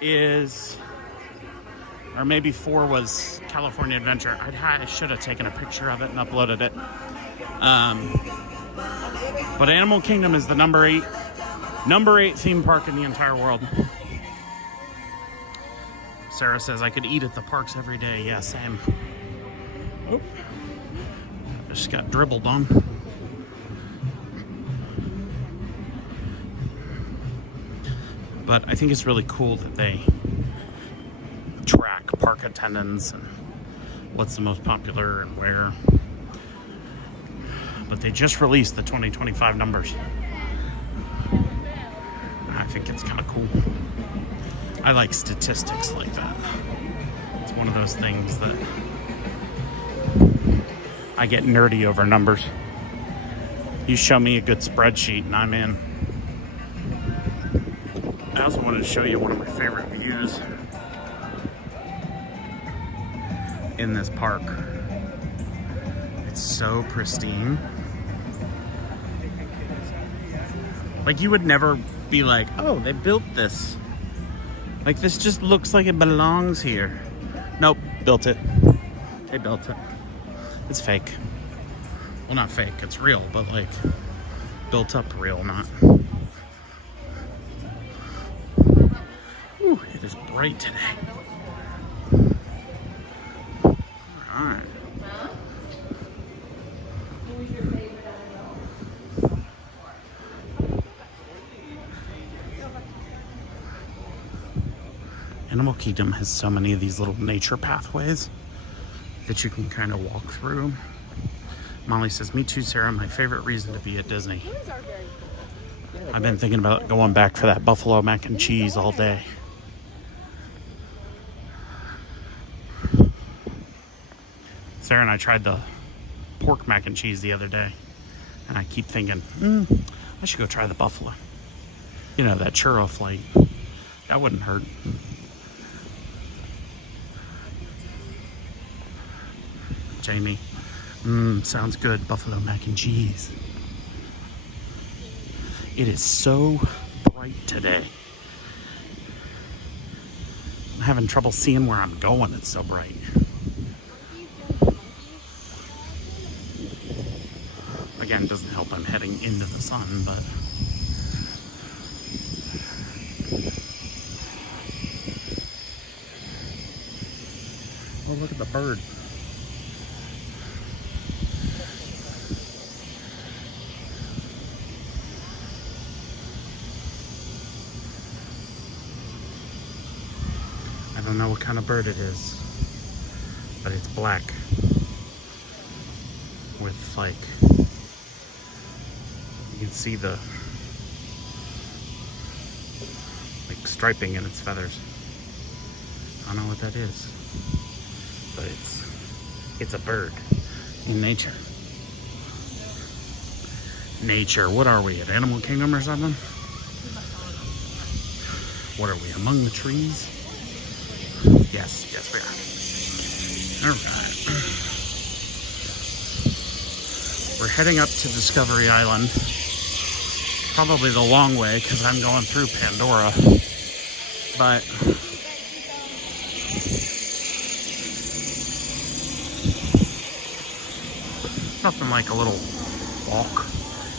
is, or maybe 4 was California Adventure. I should have taken a picture of it and uploaded it. But Animal Kingdom is the number 8 theme park in the entire world. Sarah says I could eat at the parks every day. Yeah, same. Oh, just got dribbled on. But I think it's really cool that they track park attendance and what's the most popular and where. But they just released the 2025 numbers. I think it's kind of cool. I like statistics like that. It's one of those things that I get nerdy over numbers. You show me a good spreadsheet and I'm in. I also wanted to show you one of my favorite views in this park. It's so pristine. Like, you would never be like, oh, they built this. Like, this just looks like it belongs here. Nope, built it. They built it. It's fake. Well, not fake, it's real, but like, built up real, not. Ooh, it is bright today. All right. Animal Kingdom has so many of these little nature pathways that you can kind of walk through. Molly says, me too, Sarah. My favorite reason to be at Disney. I've been thinking about going back for that buffalo mac and cheese all day. Sarah and I tried the pork mac and cheese the other day, and I keep thinking, I should go try the buffalo. You know, that churro flake. That wouldn't hurt. Jamie, sounds good. Buffalo mac and cheese. It is so bright today. I'm having trouble seeing where I'm going. It's so bright. Again, it doesn't help I'm heading into the sun, but oh, look at the bird. I don't know what kind of bird it is, but it's black with like, you can see the like striping in its feathers. I don't know what that is, but it's a bird in nature. Nature, what are we, at Animal Kingdom or something? What are we, among the trees? Yes, yes we are. All right. We're heading up to Discovery Island. Probably the long way because I'm going through Pandora. But nothing like a little walk.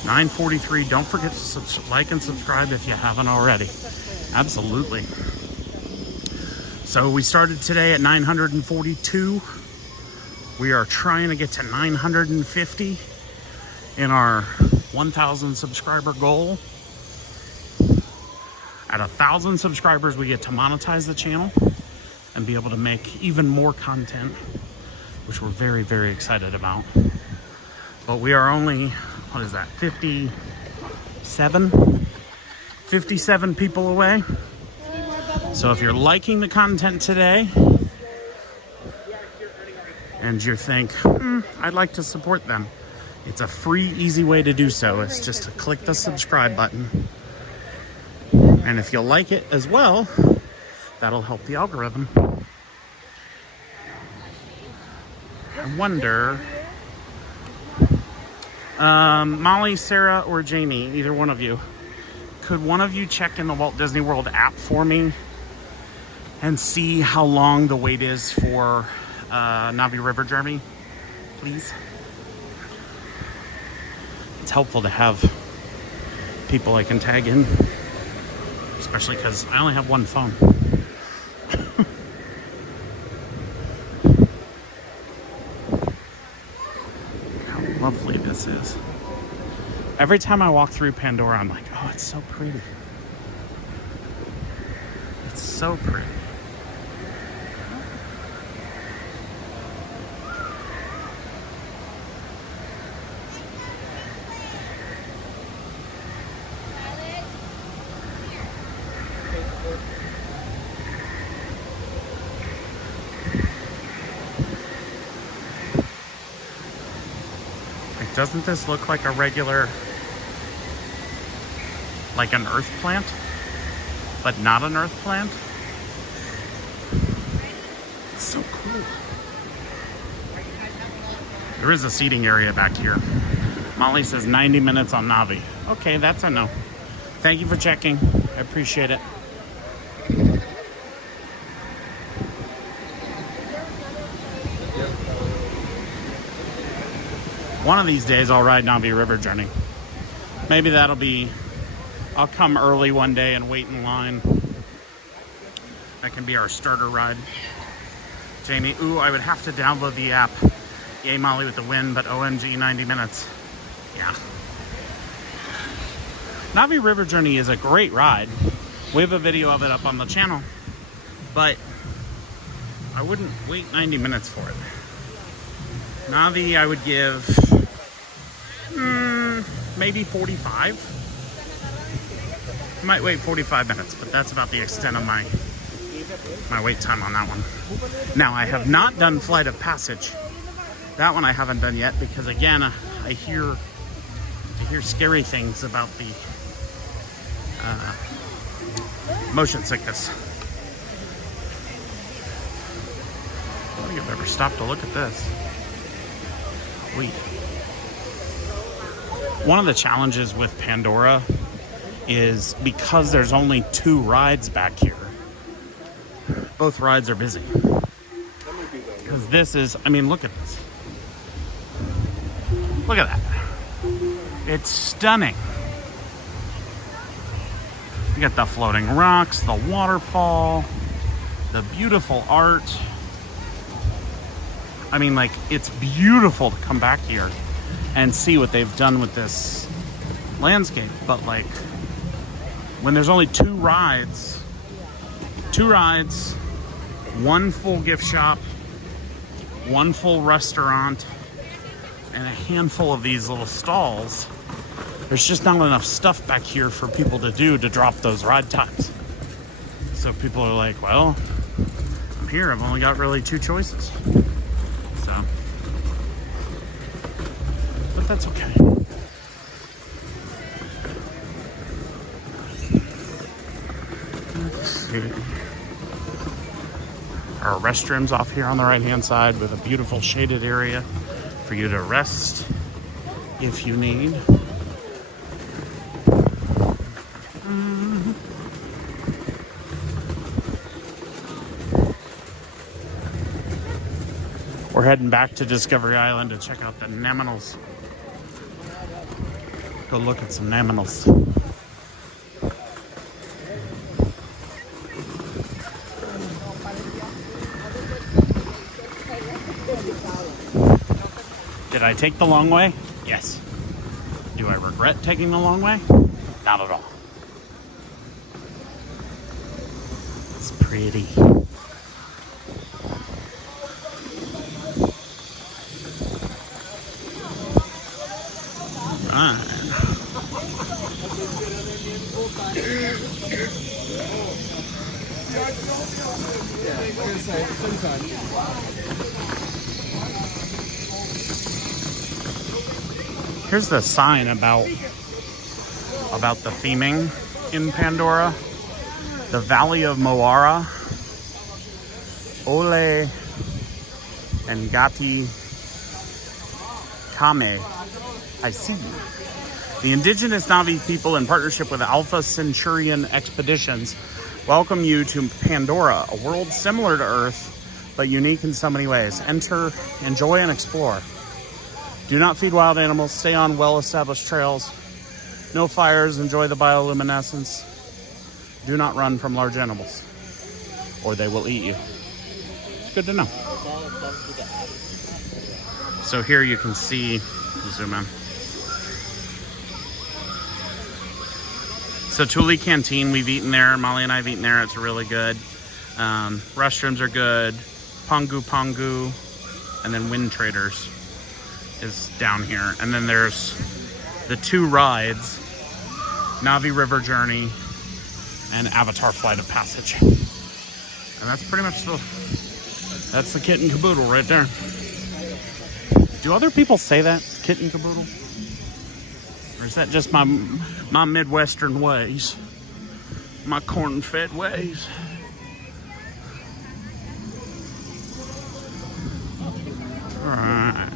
9:43. Don't forget to like and subscribe if you haven't already. Absolutely. So we started today at 942. We are trying to get to 950 in our 1,000 subscriber goal. At 1,000 subscribers, we get to monetize the channel and be able to make even more content, which we're very, very excited about. But we are only, what is that, 57 people away. So if you're liking the content today and you think, I'd like to support them, it's a free, easy way to do so. It's just to click the subscribe button. And if you like it as well, that'll help the algorithm. I wonder, Molly, Sarah, or Jamie, either one of you, could one of you check in the Walt Disney World app for me and see how long the wait is for Navi River Journey, please? It's helpful to have people I can tag in, especially because I only have one phone. How lovely this is. Every time I walk through Pandora, I'm like, oh, it's so pretty. It's so pretty. Like, doesn't this look like a regular, like an earth plant, but not an earth plant? It's so cool. There is a seating area back here. Molly says 90 minutes on Navi. Okay, that's a no. Thank you for checking. I appreciate it. One of these days I'll ride Navi River Journey. Maybe that'll be, I'll come early one day and wait in line. That can be our starter ride. Jamie, ooh, I would have to download the app. Yay, Molly with the win, but OMG, 90 minutes. Yeah. Navi River Journey is a great ride. We have a video of it up on the channel, but I wouldn't wait 90 minutes for it. Navi, I would give maybe 45. I might wait 45 minutes, but that's about the extent of my wait time on that one. Now, I have not done Flight of Passage. That one I haven't done yet because, again, I hear scary things about the motion sickness. I don't think I've ever stopped to look at this. Sweet. One of the challenges with Pandora is because there's only 2 rides back here, both rides are busy. Because this is, I mean, look at this. Look at that. It's stunning. You got the floating rocks, the waterfall, the beautiful art. I mean, like, it's beautiful to come back here and see what they've done with this landscape. But like, when there's only two rides, one full gift shop, one full restaurant, and a handful of these little stalls, there's just not enough stuff back here for people to do to drop those ride times. So people are like, well, I'm here, I've only got really two choices. So, but that's okay. Let's see. Our restrooms off here on the right hand side with a beautiful shaded area for you to rest if you need. We're heading back to Discovery Island to check out the Neminals. Go look at some Neminals. Did I take the long way? Yes. Do I regret taking the long way? Not at all. It's pretty. Right. Here's the sign about the theming in Pandora. The Valley of Moara, Ole and Gati Kame. I see you. The indigenous Na'vi people, in partnership with Alpha Centurion Expeditions, welcome you to Pandora, a world similar to Earth, but unique in so many ways. Enter, enjoy, and explore. Do not feed wild animals. Stay on well-established trails. No fires. Enjoy the bioluminescence. Do not run from large animals, or they will eat you. It's good to know. So here you can see, zoom in. So Tule Canteen, we've eaten there. Molly and I have eaten there. It's really good. Restrooms are good. Pongu Pongu, and then Wind Traders is down here. And then there's the two rides, Na'vi River Journey and Avatar Flight of Passage. And that's pretty much that's the kit and caboodle right there. Do other people say that, kit and caboodle? Or is that just my Midwestern ways? My corn-fed ways? All right.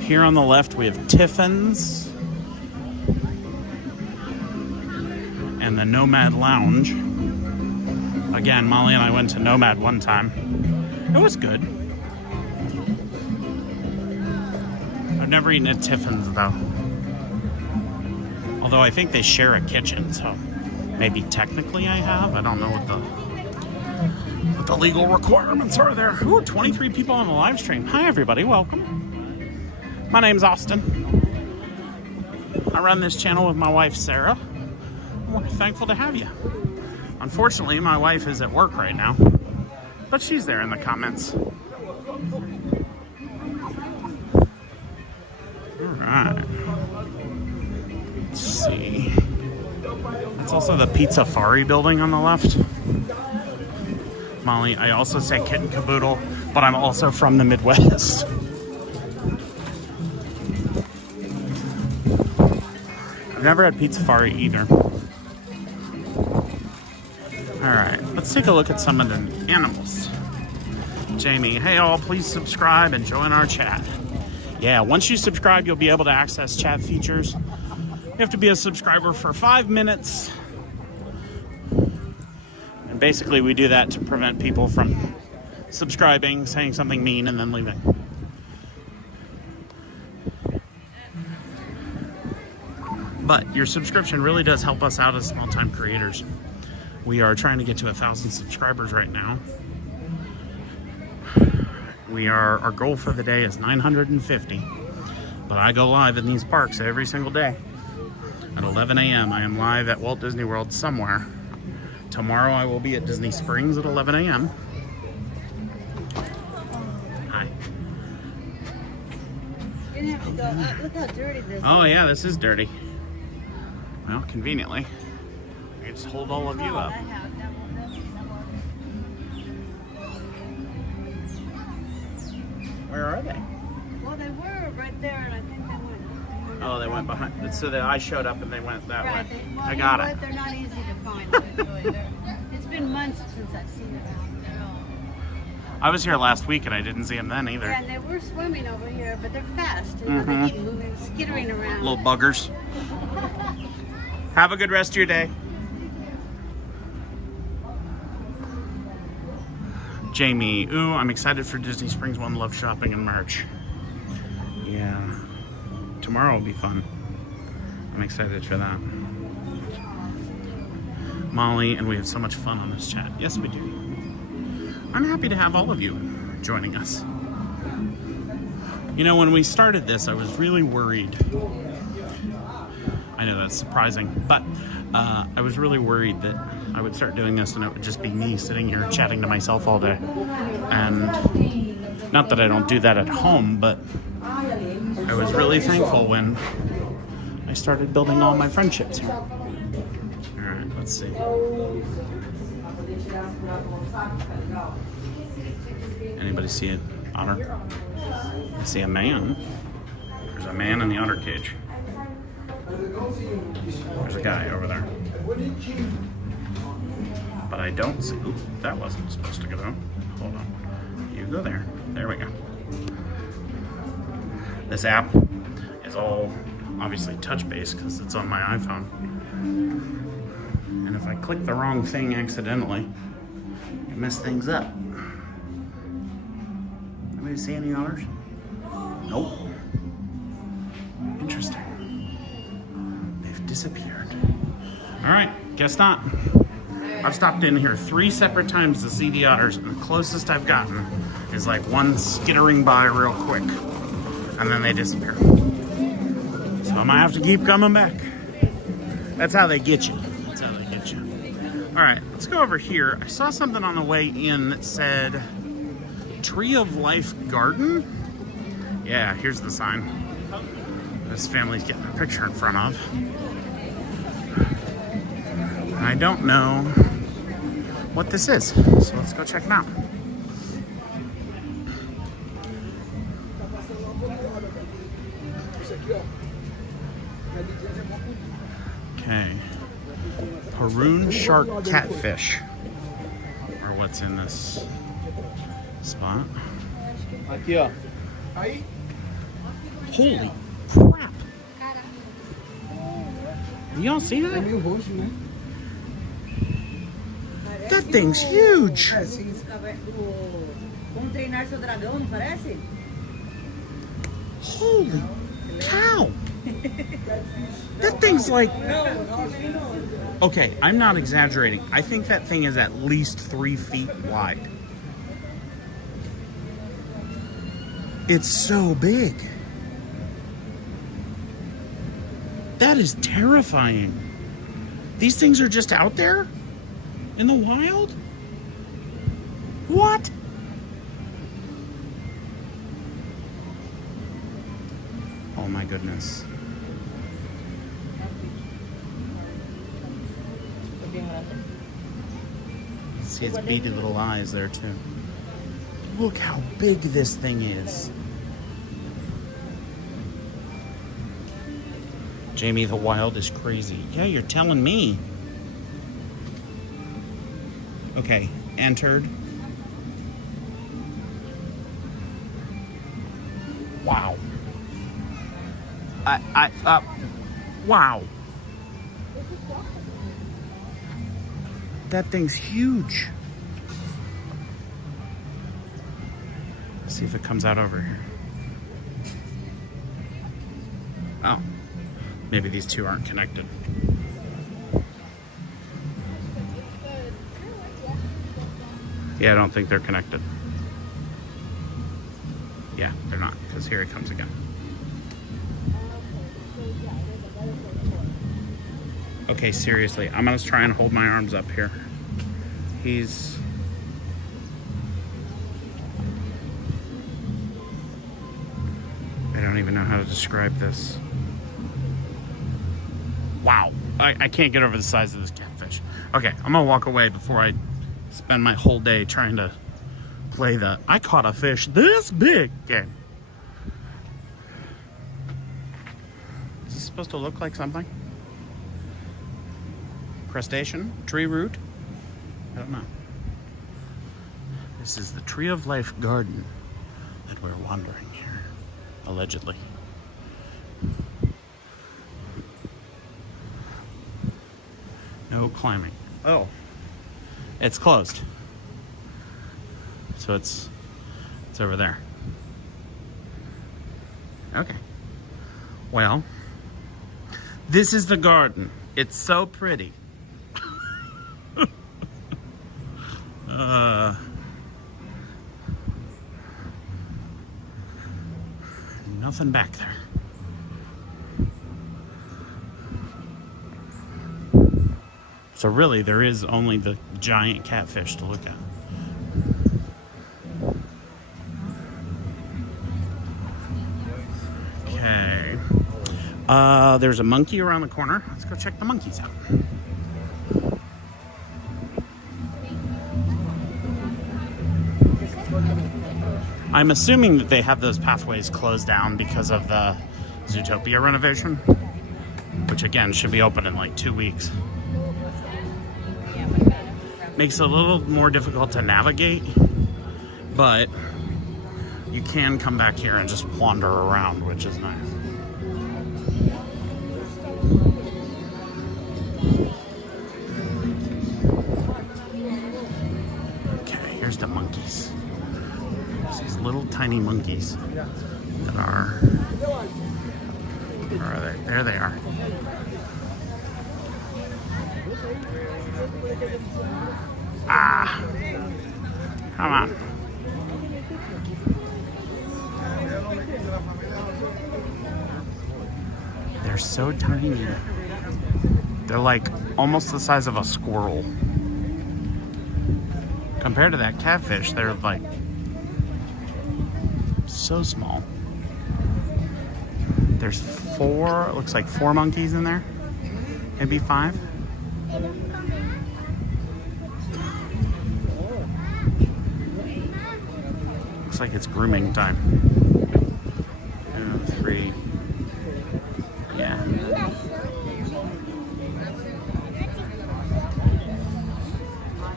Here on the left, we have Tiffin's and the Nomad Lounge. Again, Molly and I went to Nomad one time. It was good. I've never eaten at Tiffin's though. Although I think they share a kitchen, so maybe technically I have. I don't know what the legal requirements are there. Ooh, 23 people on the live stream. Hi everybody, welcome. My name's Austin. I run this channel with my wife, Sarah. We're thankful to have you. Unfortunately, my wife is at work right now, but she's there in the comments. All right. Let's see. It's also the Pizzafari building on the left. Molly, I also say kit and caboodle, but I'm also from the Midwest. I've never had Pizzafari either. Alright, let's take a look at some of the animals. Jamie, hey all, please subscribe and join our chat. Yeah, once you subscribe, you'll be able to access chat features. You have to be a subscriber for 5 minutes. And basically we do that to prevent people from subscribing, saying something mean, and then leaving. But your subscription really does help us out as small-time creators. We are trying to get to 1,000 subscribers right now. Our goal for the day is 950. But I go live in these parks every single day. At 11 a.m. I am live at Walt Disney World somewhere. Tomorrow I will be at Disney Springs at 11 a.m. Hi. You didn't have to go up. Look how dirty this is. Oh yeah, this is dirty. Well, conveniently, I just hold all of you Oh, up. that have- that won't- that won't- Where are they? Well, they were right there, and I think they went. Oh, they went behind. So that I showed up and they went that Right. way. Well, I you got know it. what? They're not easy to find. Really. It's been months since I've seen them out there. I was here last week and I didn't see them then either. Yeah, and they were swimming over here, but they're fast. You know, they keep moving, skittering around. Little buggers. Have a good rest of your day. Jamie, ooh, I'm excited for Disney Springs One Love shopping and merch. Yeah. Tomorrow will be fun. I'm excited for that. Molly, and we have so much fun on this chat. Yes, we do. I'm happy to have all of you joining us. You know, when we started this, I was really worried. I know that's surprising, but I was really worried that I would start doing this and it would just be me sitting here chatting to myself all day. And not that I don't do that at home, but I was really thankful when I started building all my friendships here. All right, let's see. Anybody see an otter? I see a man. There's a man in the otter cage. There's a guy over there. But I don't see. Ooh, that wasn't supposed to go down. Hold on. You go there. There we go. This app is all obviously touch-based because it's on my iPhone. And if I click the wrong thing accidentally, I mess things up. Anybody see any otters? Nope. Interesting. They've disappeared. All right, guess not. I've stopped in here 3 separate times to see the otters, and the closest I've gotten is like one skittering by real quick, and then they disappear. So I might have to keep coming back. That's how they get you. That's how they get you. All right, let's go over here. I saw something on the way in that said Tree of Life Garden. Yeah, here's the sign. This family's getting a picture in front of. I don't know what this is, so let's go check it out. Okay. Haroon shark catfish. Or what's in this spot. Aqui, ó. Holy crap. Y'all see that? Meio roxo, né? That thing's huge. Como treinar seu dragão, não parece? Holy cow. That thing's like... Okay, I'm not exaggerating. I think that thing is at least 3 feet wide. It's so big. That is terrifying. These things are just out there? In the wild? What? Oh my goodness. See its beady little eyes there too. Look how big this thing is. Jamie, the wild is crazy. Yeah, you're telling me. Okay, entered. Wow. Wow. That thing's huge. Let's see if it comes out over here. Oh, maybe these two aren't connected. Yeah, I don't think they're connected. Yeah, they're not, because here he comes again. Okay, seriously, I'm gonna try and hold my arms up here. He's... I don't even know how to describe this. Wow, I can't get over the size of this catfish. Okay, I'm gonna walk away before I spend my whole day trying to play the I caught a fish this big game. Is this supposed to look like something? Crustacean? Tree root? I don't know. This is the Tree of Life garden that we're wandering here, allegedly. No climbing. Oh, it's closed. So it's over there. Okay. Well, this is the garden. It's so pretty. Nothing back there. So really, there is only the giant catfish to look at. Okay. There's a monkey around the corner. Let's go check the monkeys out. I'm assuming that they have those pathways closed down because of the Zootopia renovation, which again should be open in like 2 weeks. Makes it a little more difficult to navigate, but you can come back here and just wander around, which is nice. Okay, here's the monkeys. There's these little tiny monkeys that are... Where are they? There they are. Ah, come on. They're so tiny. They're like almost the size of a squirrel. Compared to that catfish, they're like so small. There's four, it looks like 4 monkeys in there. Maybe 5. Looks like it's grooming time. 2, 3. Yeah.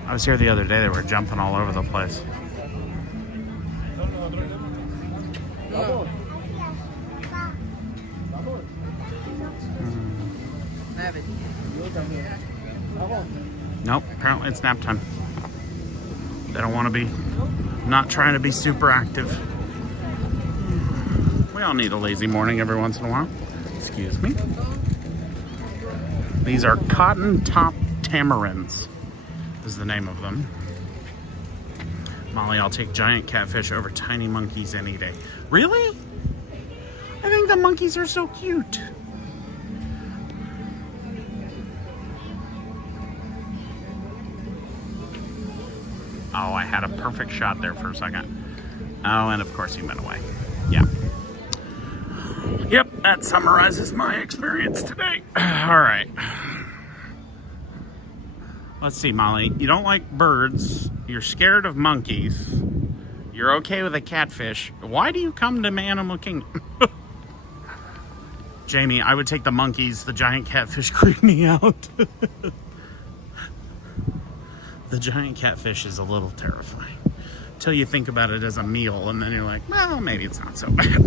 I was here the other day, they were jumping all over the place. Nope, apparently it's nap time. They don't want to be, not trying to be super active. We all need a lazy morning every once in a while. Excuse me. These are cotton top tamarins, is the name of them. Molly, I'll take giant catfish over tiny monkeys any day. Really? I think the monkeys are so cute. Oh, I had a perfect shot there for a second. Oh, and of course he went away. Yeah. Yep, that summarizes my experience today. All right. Let's see, Molly. You don't like birds. You're scared of monkeys. You're okay with a catfish. Why do you come to Animal Kingdom? Jamie, I would take the monkeys. The giant catfish creep me out. The giant catfish is a little terrifying. Until you think about it as a meal, and then you're like, well, maybe it's not so bad.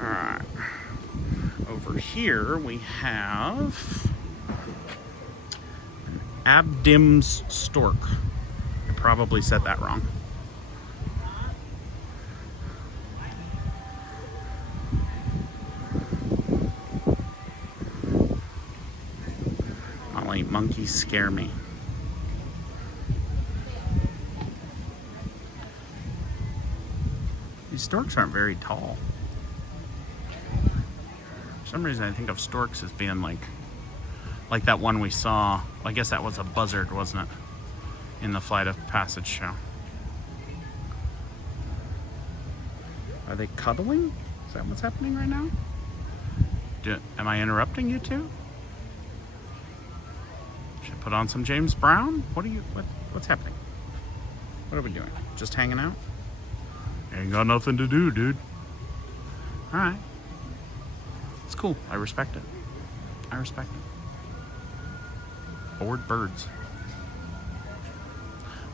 All right. Over here, we have an Abdim's stork. I probably said that wrong. Monkeys scare me. These storks aren't very tall. For some reason I think of storks as being like that one we saw. I guess that was a buzzard, wasn't it? In the Flight of Passage show. Are they cuddling? Is that what's happening right now? Am I interrupting you two? Should I put on some James Brown? What's happening? What are we doing? Just hanging out? Ain't got nothing to do, dude. Alright. It's cool. I respect it. I respect it. Bored birds.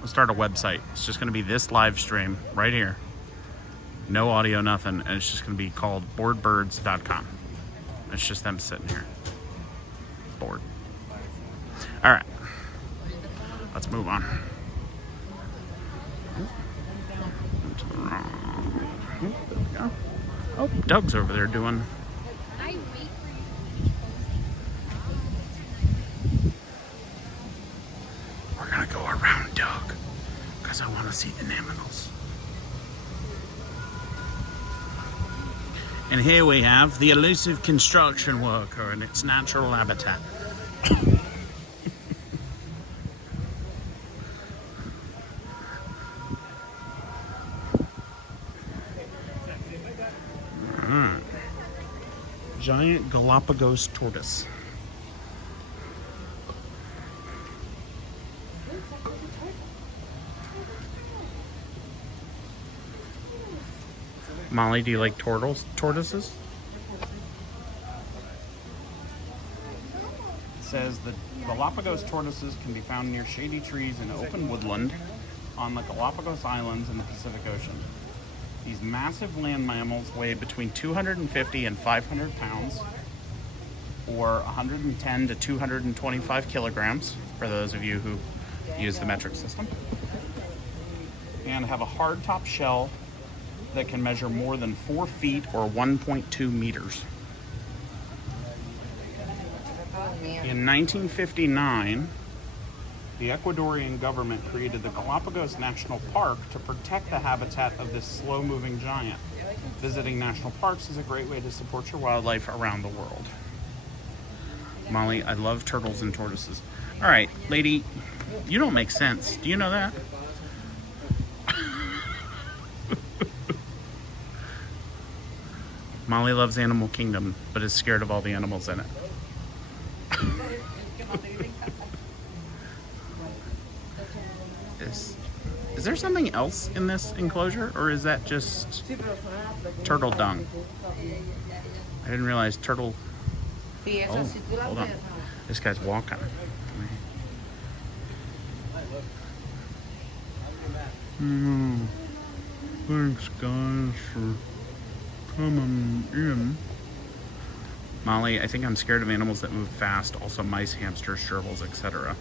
We'll start a website. It's just going to be this live stream right here. No audio, nothing. And it's just going to be called boredbirds.com. It's just them sitting here. Bored. Alright. Let's move on. To the wrong. There we go. Oh, Doug's over there doing. We're gonna go around Doug because I want to see the Naminals. And here we have the elusive construction worker in its natural habitat. Giant Galapagos tortoise. Molly, do you like tortoises? It says that Galapagos tortoises can be found near shady trees in open woodland on the Galapagos Islands in the Pacific Ocean. These massive land mammals weigh between 250 and 500 pounds, or 110 to 225 kilograms, for those of you who use the metric system, and have a hard top shell that can measure more than 4 feet or 1.2 meters. In 1959, the Ecuadorian government created the Galapagos National Park to protect the habitat of this slow-moving giant. Visiting national parks is a great way to support your wildlife around the world. Molly, I love turtles and tortoises. All right, lady, you don't make sense. Do you know that? Molly loves Animal Kingdom, but is scared of all the animals in it. Is there something else in this enclosure, or is that just turtle dung? I didn't realize turtle... Oh, hold on. This guy's walking. Thanks, guys, for coming in. Molly, I think I'm scared of animals that move fast. Also mice, hamsters, gerbils, etc.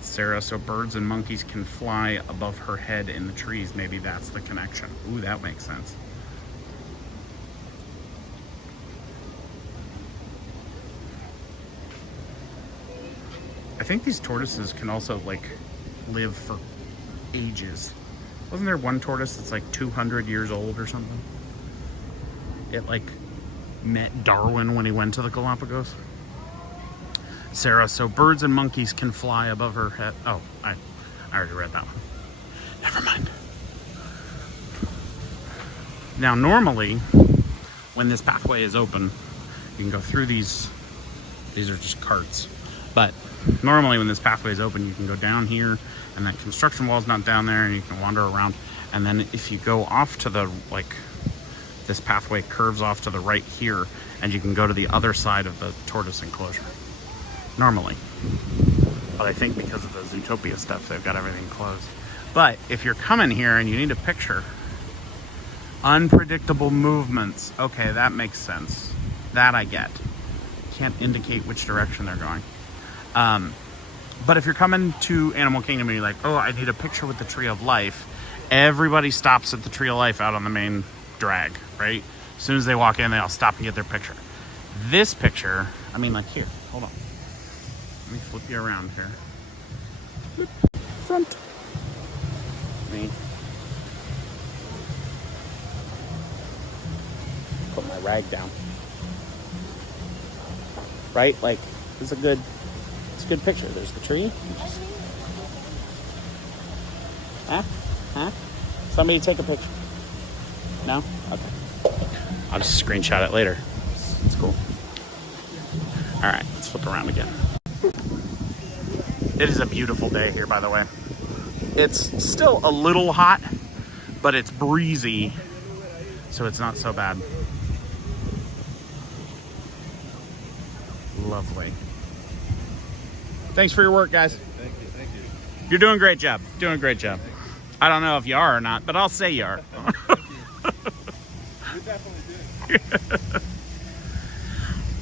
Sarah, so birds and monkeys can fly above her head in the trees. Maybe that's the connection. Ooh, that makes sense. I think these tortoises can also, like, live for ages. Wasn't there one tortoise that's like 200 years old or something? It, like, met Darwin when he went to the Galapagos. Sarah, so birds and monkeys can fly above her head. Oh, I already read that one. Never mind. Now, normally, when this pathway is open, you can go through these. These are just carts. But normally when this pathway is open, you can go down here, and that construction wall's not down there, and you can wander around. And then if you go off to the, like, this pathway curves off to the right here, and you can go to the other side of the tortoise enclosure. Normally. But I think because of the Zootopia stuff, they've got everything closed. But if you're coming here and you need a picture, unpredictable movements. Okay, that makes sense. That I get. Can't indicate which direction they're going. But if you're coming to Animal Kingdom and you're like, oh, I need a picture with the Tree of Life, everybody stops at the Tree of Life out on the main drag, right? As soon as they walk in, they all stop and get their picture. This picture, I mean, like, here, hold on. Let me flip you around here. Flip. Front. Me. rag down. Right? Like, it's a good picture. There's the tree. Huh? Somebody take a picture. No? Okay. I'll just screenshot it later. It's cool. All right, let's flip around again. It is a beautiful day here, by the way. It's still a little hot, but it's breezy, so it's not so bad. Lovely. Thanks for your work, guys. Thank you. You're doing a great job. Doing a great job. I don't know if you are or not, but I'll say you are. You're definitely doing.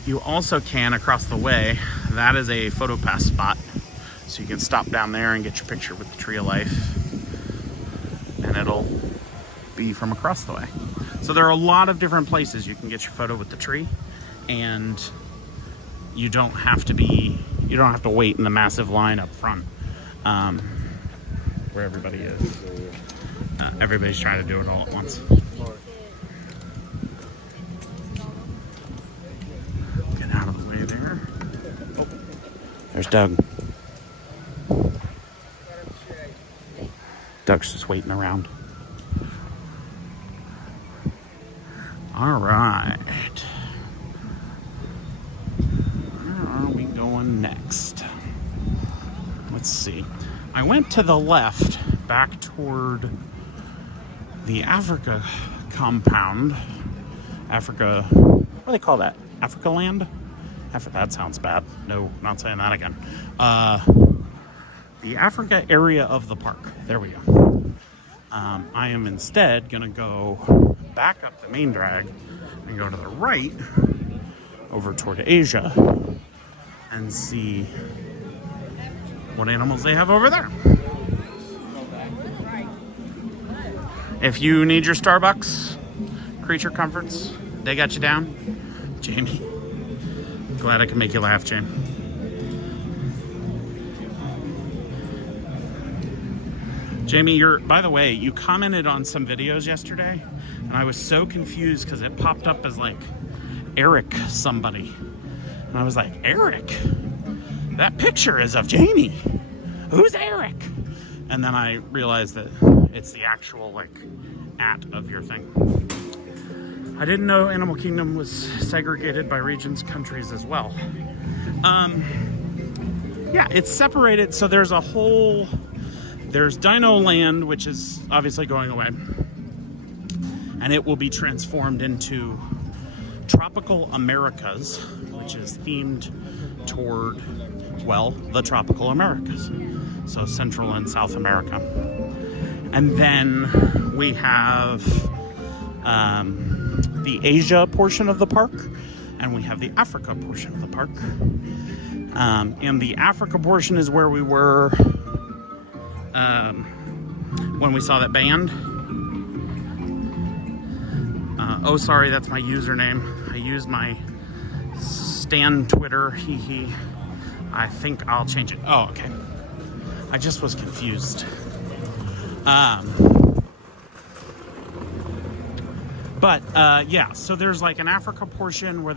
You also can, across the way, that is a photo pass spot. So you can stop down there and get your picture with the Tree of Life. And it'll be from across the way. So there are a lot of different places you can get your photo with the tree. And you don't have to wait in the massive line up front where everybody is. Everybody's trying to do it all at once. Get out of the way there. Oh, there's Doug. Doug's just waiting around. All right. Where are we going next? Let's see. I went to the left, back toward the Africa compound. Africa, what do they call that? Africa land? That sounds bad. No, not saying that again. The Africa area of the park. There we go. I am instead gonna go back up the main drag and go to the right over toward Asia and see what animals they have over there. If you need your Starbucks creature comforts, they got you down. Jamie, glad I can make you laugh, Jamie. Jamie, by the way, you commented on some videos yesterday, and I was so confused because it popped up as like Eric somebody. And I was like, Eric? That picture is of Jamie. Who's Eric? And then I realized that it's the actual like @ of your thing. I didn't know Animal Kingdom was segregated by regions, countries as well. Yeah, it's separated. So there's Dino Land, which is obviously going away. And it will be transformed into Tropical Americas, which is themed toward, well, the Tropical Americas. So Central and South America. And then we have the Asia portion of the park, and we have the Africa portion of the park. And the Africa portion is where we were when we saw that band. Oh, sorry, that's my username. I used my Stan Twitter, I think I'll change it. Oh, okay. I just was confused. Yeah, so there's like an Africa portion where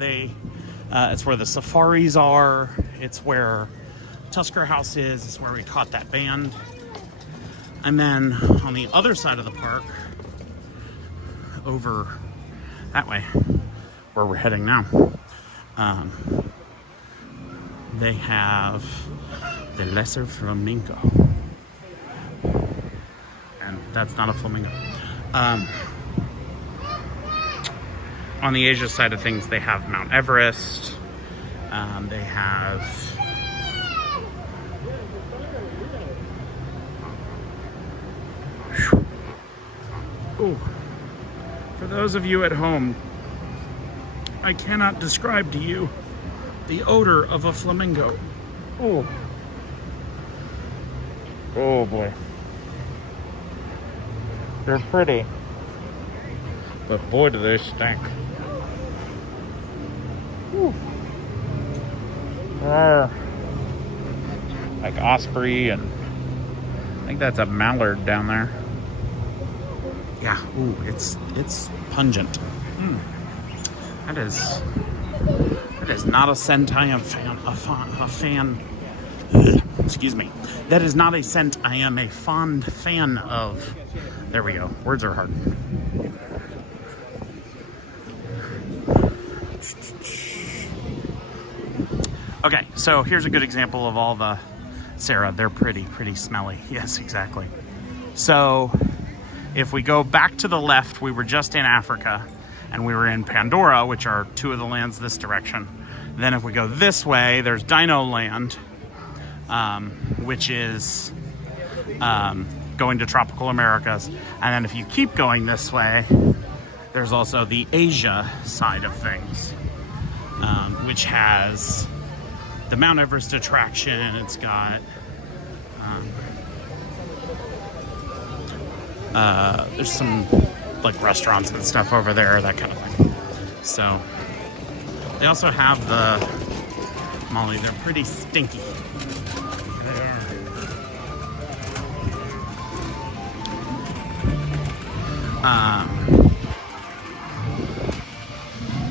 it's where the safaris are. It's where Tusker House is. It's where we caught that band. And then on the other side of the park, over that way, where we're heading now, they have the lesser flamingo. And that's not a flamingo. On the Asia side of things, they have Mount Everest. They have ooh. For those of you at home, I cannot describe to you the odor of a flamingo. Oh. Oh boy. They're pretty. But boy, do they stink. Like osprey, and I think that's a mallard down there. Yeah, ooh, it's pungent. That is not a scent I am a fan. Ugh, excuse me. That is not a scent I am a fond fan of. There we go. Words are hard. Okay, so here's a good example of all the Sarah. They're pretty smelly. Yes, exactly. So if we go back to the left, we were just in Africa and we were in Pandora, which are two of the lands this direction. Then if we go this way, there's Dino Land, which is going to tropical Americas. And then if you keep going this way, there's also the Asia side of things, which has the Mount Everest attraction. It's got there's some like restaurants and stuff over there, that kind of thing. So they also have the Molly. They're pretty stinky.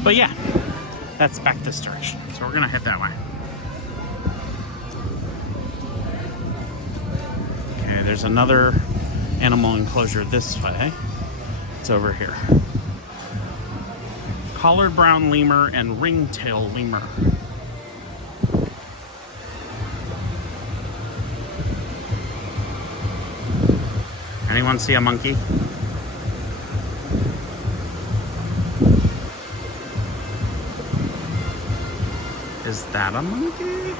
But yeah, that's back this direction. So we're gonna head that way. Okay, there's another animal enclosure this way. It's over here. Collared brown lemur and ringtail lemur. Anyone see a monkey? Is that a monkey?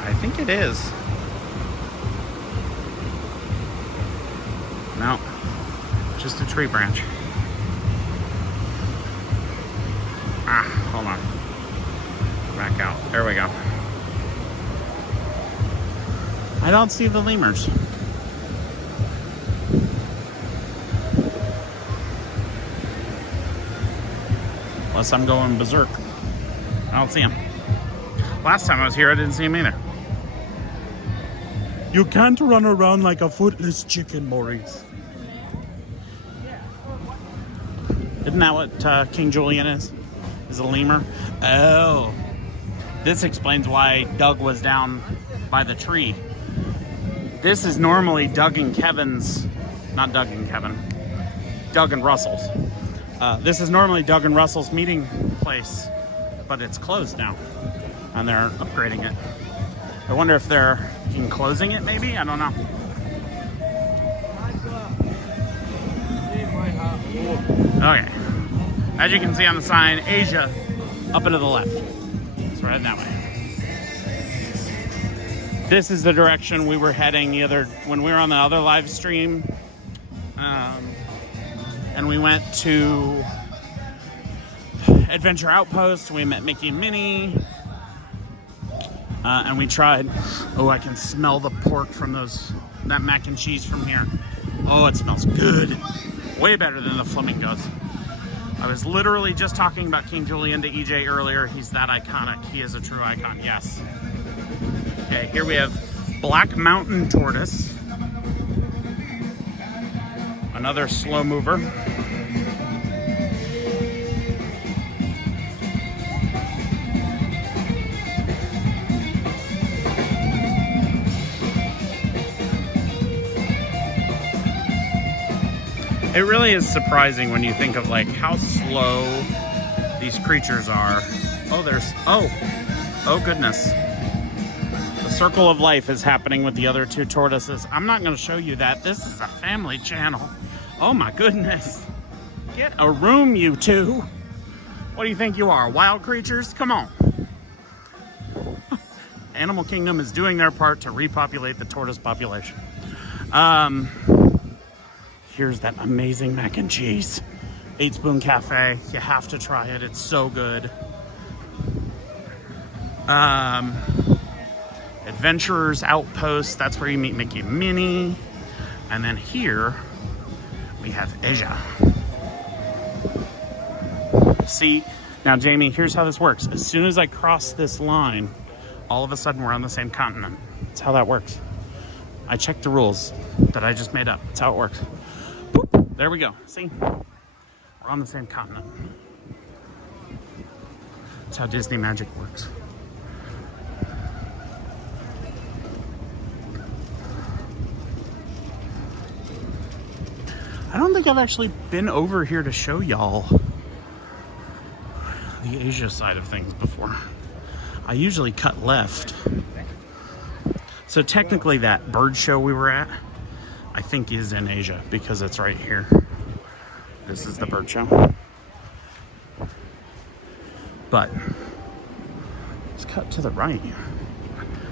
I think it is. No, just a tree branch. Ah, hold on. Back out. There we go. I don't see the lemurs. Unless I'm going berserk. I don't see him. Last time I was here, I didn't see him either. You can't run around like a footless chicken, Maurice. Isn't that what King Julian is? Is a lemur? Oh. This explains why Doug was down by the tree. This is normally Doug and Kevin's, not Doug and Kevin, Doug and Russell's. This is normally Doug and Russell's meeting place, but it's closed now, and they're upgrading it. I wonder if they're enclosing it, maybe? I don't know. Okay. As you can see on the sign, Asia, up and to the left. So we're heading that way. This is the direction we were heading when we were on the other live stream. And we went to Adventure Outpost. We met Mickey and Minnie. And we tried, oh, I can smell the pork from that mac and cheese from here. Oh, it smells good. Way better than the flamingos. I was literally just talking about King Julian to EJ earlier. He's that iconic. He is a true icon, yes. Okay, here we have Black Mountain Tortoise. Another slow mover. It really is surprising when you think of like how slow these creatures are. Oh goodness. The circle of life is happening with the other two tortoises. I'm not going to show you that. This is a family channel. Oh my goodness. Get a room, you two. What do you think you are, wild creatures? Come on. Animal Kingdom is doing their part to repopulate the tortoise population. Here's that amazing mac and cheese. 8 Spoon Cafe. You have to try it. It's so good. Adventurers Outpost. That's where you meet Mickey and Minnie. And then here we have Asia. See, now Jamie, here's how this works. As soon as I cross this line, all of a sudden we're on the same continent. That's how that works. I checked the rules that I just made up. That's how it works. Boop. There we go. See? We're on the same continent. That's how Disney magic works. I don't think I've actually been over here to show y'all the Asia side of things before. I usually cut left. So technically that bird show we were at, I think is in Asia because it's right here. This is the bird show. But let's cut to the right.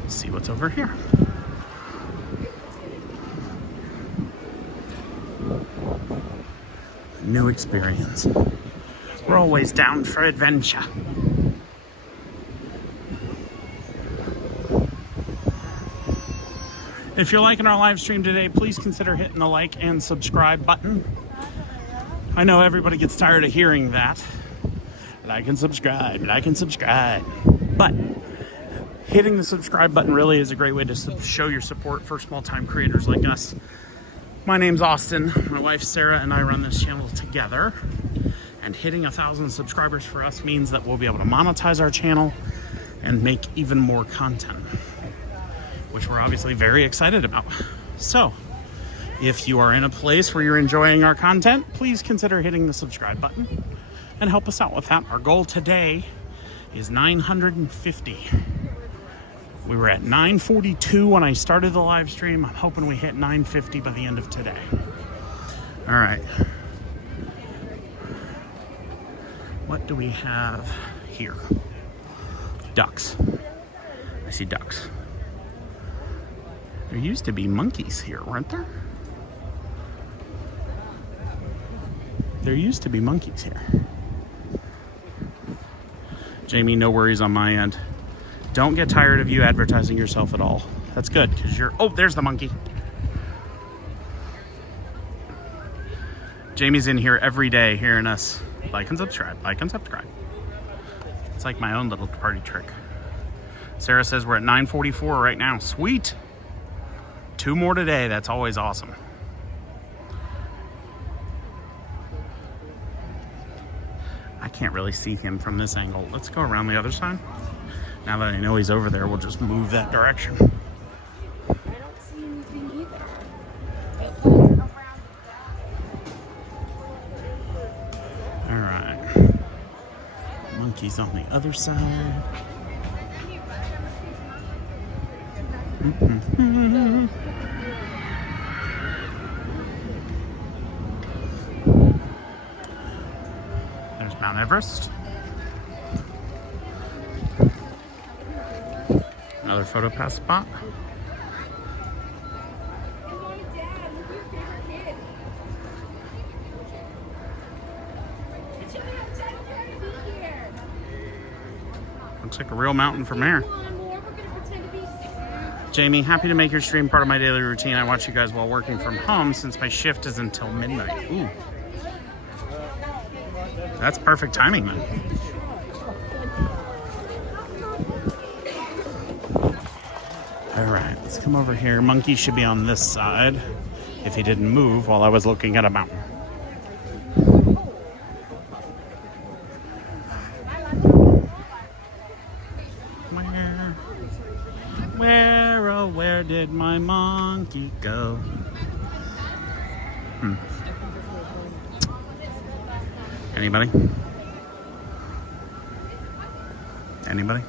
See what's over here. New experience. We're always down for adventure. If you're liking our live stream today, please consider hitting the like and subscribe button. I know everybody gets tired of hearing that. Like and subscribe, like and subscribe. But hitting the subscribe button really is a great way to show your support for small-time creators like us. My name's Austin, my wife Sarah and I run this channel together, and hitting 1,000 subscribers for us means that we'll be able to monetize our channel and make even more content, which we're obviously very excited about. So, if you are in a place where you're enjoying our content, please consider hitting the subscribe button and help us out with that. Our goal today is 950. We were at 942 when I started the live stream. I'm hoping we hit 950 by the end of today. All right. What do we have here? Ducks. I see ducks. There used to be monkeys here, weren't there? There used to be monkeys here. Jamie, no worries on my end. Don't get tired of you advertising yourself at all. That's good, because you're... Oh, there's the monkey. Jamie's in here every day hearing us like and subscribe, like and subscribe. It's like my own little party trick. Sarah says we're at 944 right now. Sweet. 2 more today. That's always awesome. I can't really see him from this angle. Let's go around the other side. Now that I know he's over there, we'll just move that direction. I don't see anything either. All right. Monkey's on the other side. There's Mount Everest. Another photo pass spot. Looks like a real mountain from here. Jamie, happy to make your stream part of my daily routine. I watch you guys while working from home since my shift is until midnight. Ooh. That's perfect timing, man. All right, let's come over here. Monkey should be on this side if he didn't move while I was looking at a mountain. Where did my monkey go? Anybody? Anybody?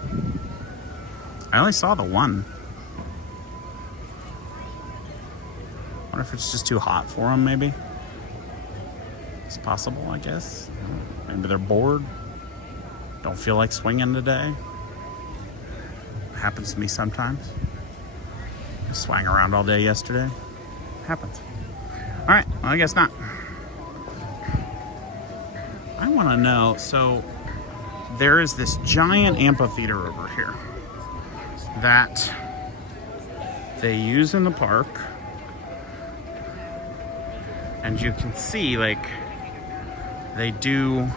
I only saw the one. Wonder if it's just too hot for them, maybe? It's possible, I guess. Maybe they're bored. Don't feel like swinging today. Happens to me sometimes. I swang around all day yesterday. Happens. All right, well, I guess not. I want to know, so there is this giant amphitheater over here that they use in the park. And you can see, like, they do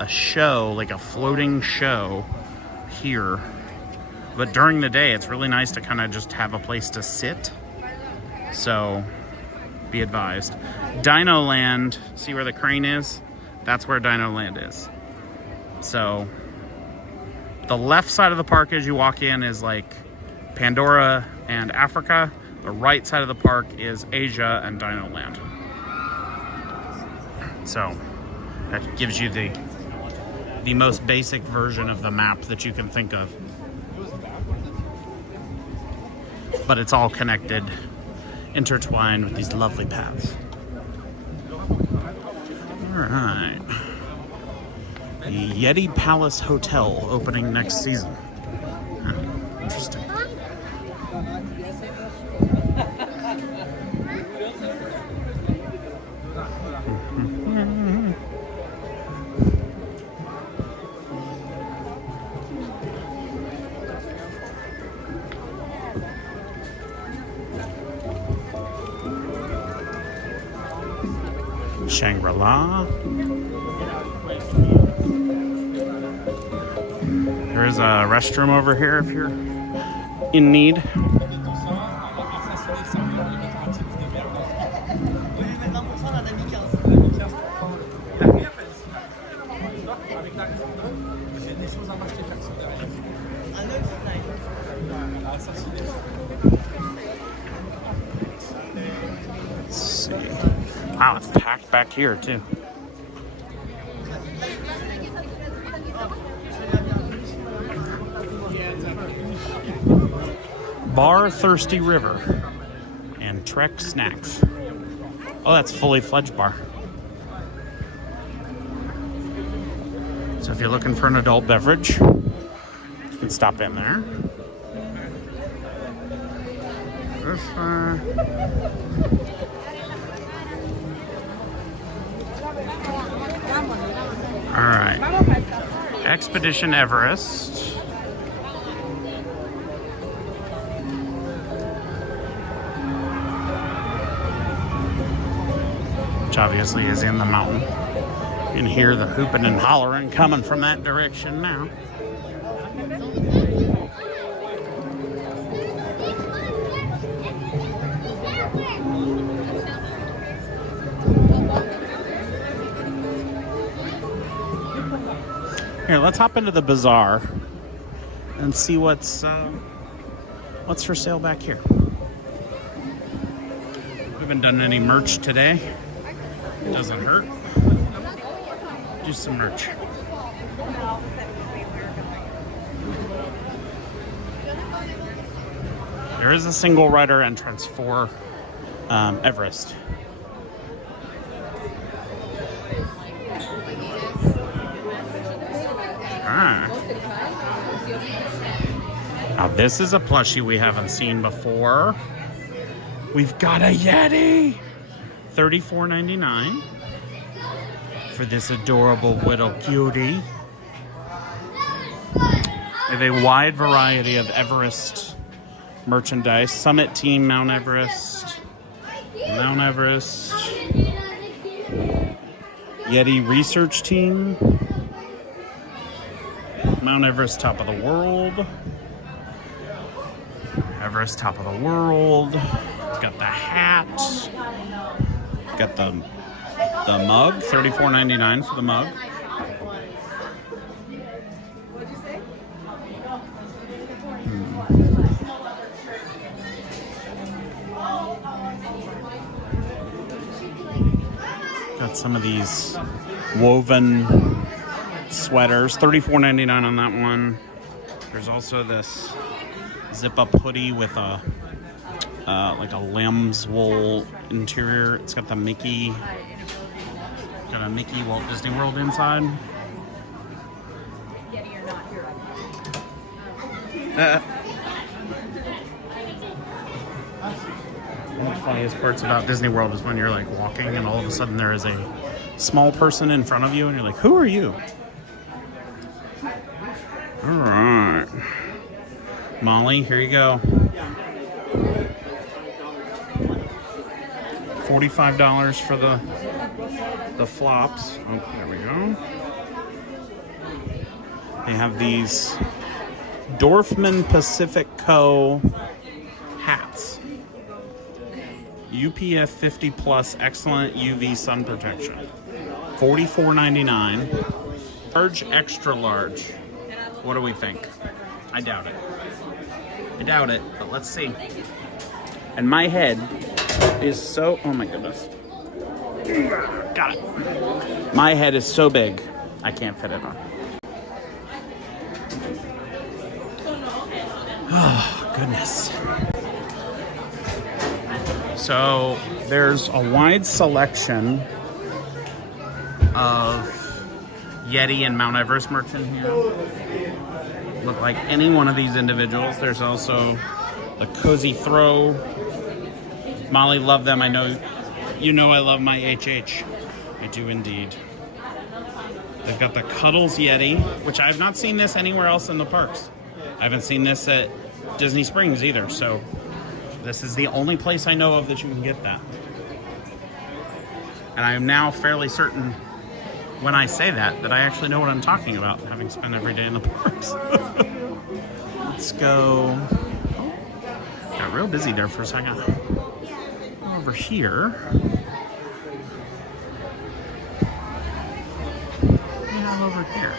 a show, like a floating show here But during the day, it's really nice to kind of just have a place to sit. So be advised. Dino Land, see where the crane is? That's where Dino Land is. So the left side of the park as you walk in is like Pandora and Africa. The right side of the park is Asia and Dino Land. So that gives you the most basic version of the map that you can think of. But it's all connected, intertwined with these lovely paths. All right. The Yeti Palace Hotel opening next season. Huh, interesting. Shangri-La. There is a restroom over here if you're in need. Let's see. Wow, it's packed back here too. Bar Thirsty River and Trek Snacks. Oh, that's fully fledged bar. So if you're looking for an adult beverage, you can stop in there. All right. Expedition Everest. Which obviously is in the mountain. You can hear the hooping and hollering coming from that direction now. Here, let's hop into the bazaar and see what's for sale back here. We haven't done any merch today. It doesn't hurt. Do some merch. There is a single rider entrance for Everest. Now this is a plushie we haven't seen before. We've got a Yeti! $34.99 for this adorable little cutie. We have a wide variety of Everest merchandise. Summit Team Mount Everest. Mount Everest. Yeti Research Team. Mount Everest Top of the World. Everest Top of the World. Got the hat. Got the mug. $34.99 for the mug. Got some of these woven sweaters. $34.99 on that one. There's also this zip-up hoodie with a like a lamb's wool interior. It's got a Mickey Walt Disney World inside. One of the funniest parts about Disney World is when you're like walking and all of a sudden there is a small person in front of you and you're like, who are you? All right. Molly, here you go. $45 for the flops. Oh, there we go. They have these Dorfman Pacific Co. hats. UPF 50 plus excellent UV sun protection. $44.99. Large, extra large. What do we think? I doubt it. I doubt it, but let's see. And my head is so, oh my goodness. Got it. My head is so big, I can't fit it on. Oh, goodness. So there's a wide selection of Yeti and Mount Everest merch in here. Look like any one of these individuals. There's also the Cozy Throw. Molly, love them. I know you know I love my HH. I do indeed. They've got the Cuddles Yeti, which I have not seen this anywhere else in the parks. I haven't seen this at Disney Springs either, so this is the only place I know of that you can get that. And I am now fairly certain when I say that I actually know what I'm talking about, having spent every day in the parks. Let's go. Got real busy there for a second. Over here. What do we have over here?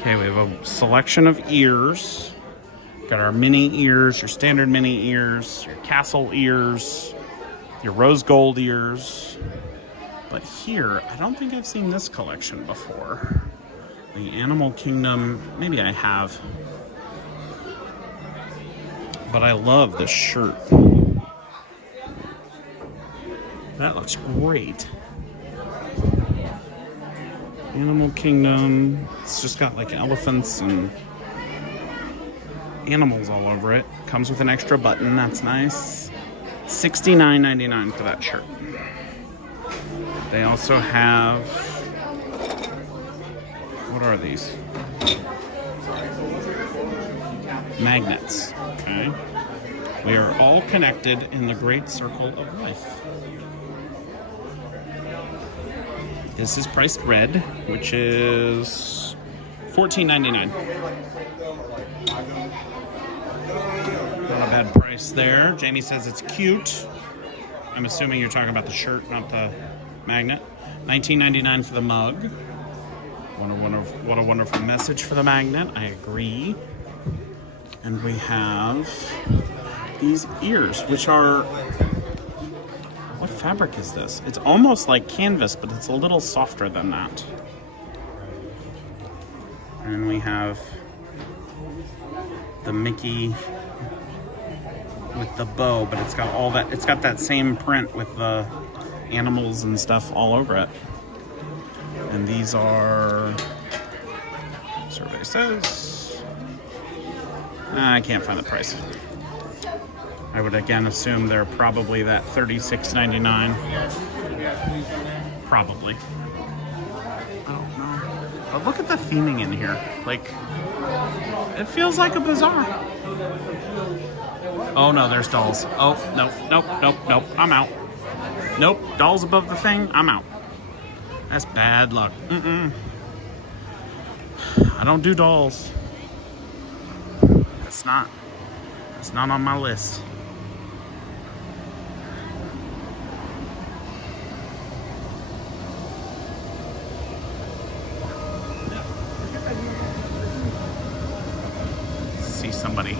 Okay, we have a selection of ears. Got our mini ears, your standard mini ears, your castle ears, your rose gold ears. But here, I don't think I've seen this collection before. The Animal Kingdom, maybe I have. But I love this shirt. That looks great. Animal Kingdom, it's just got like elephants and animals all over it. Comes with an extra button, that's nice. $69.99 for that shirt. They also have, what are these? Magnets, okay? We are all connected in the great circle of life. This is priced red, which is $14.99. Not a bad price there. Jamie says it's cute. I'm assuming you're talking about the shirt, not the magnet. $19.99 for the mug. What a wonderful message for the magnet. I agree. And we have these ears, which are, what fabric is this? It's almost like canvas, but it's a little softer than that. And we have the Mickey with the bow, but it's got all that, it's got that same print with the animals and stuff all over it. And these are, survey says, I can't find the price. I would again assume they're probably that $36.99. Probably. I don't know. But look at the theming in here. Like, it feels like a bazaar. Oh no, there's dolls. Oh, nope. I'm out. Nope, dolls above the thing, I'm out. That's bad luck. I don't do dolls. It's not on my list. See somebody.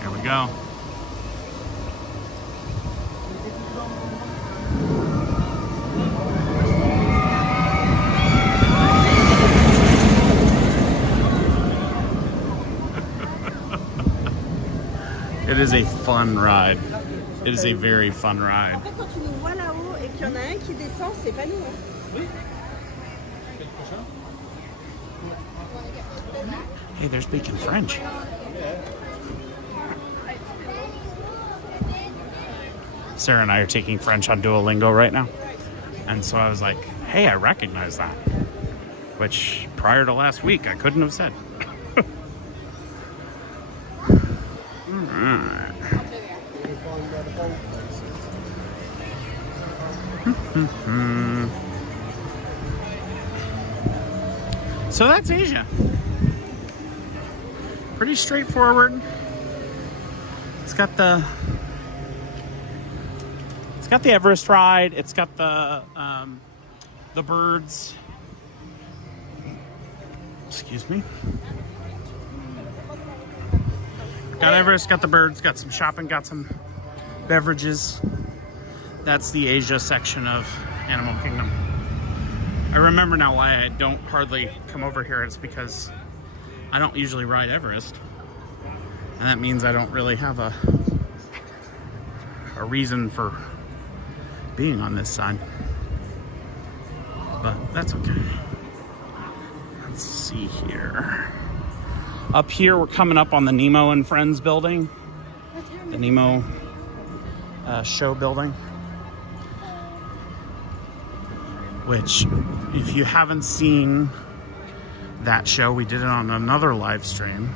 Here we go. It is a fun ride. It is a very fun ride. En fait, quand tu nous vois là-haut et qu'il y en a un qui descend, c'est pas nous. Hein. Hey, they're speaking French. Sarah and I are taking French on Duolingo right now. And so I was like, hey, I recognize that. Which, prior to last week, I couldn't have said. Alright. So that's Asia. Pretty straightforward. It's got the Everest ride. It's got the birds. Excuse me. Got Everest, got the birds, got some shopping, got some beverages. That's the Asia section of Animal Kingdom. I remember now why I don't hardly come over here. It's because I don't usually ride Everest. And that means I don't really have a reason for being on this side. But that's okay. Let's see here. Up here, we're coming up on the Nemo and Friends building. The Nemo show building. Which, if you haven't seen that show, we did it on another live stream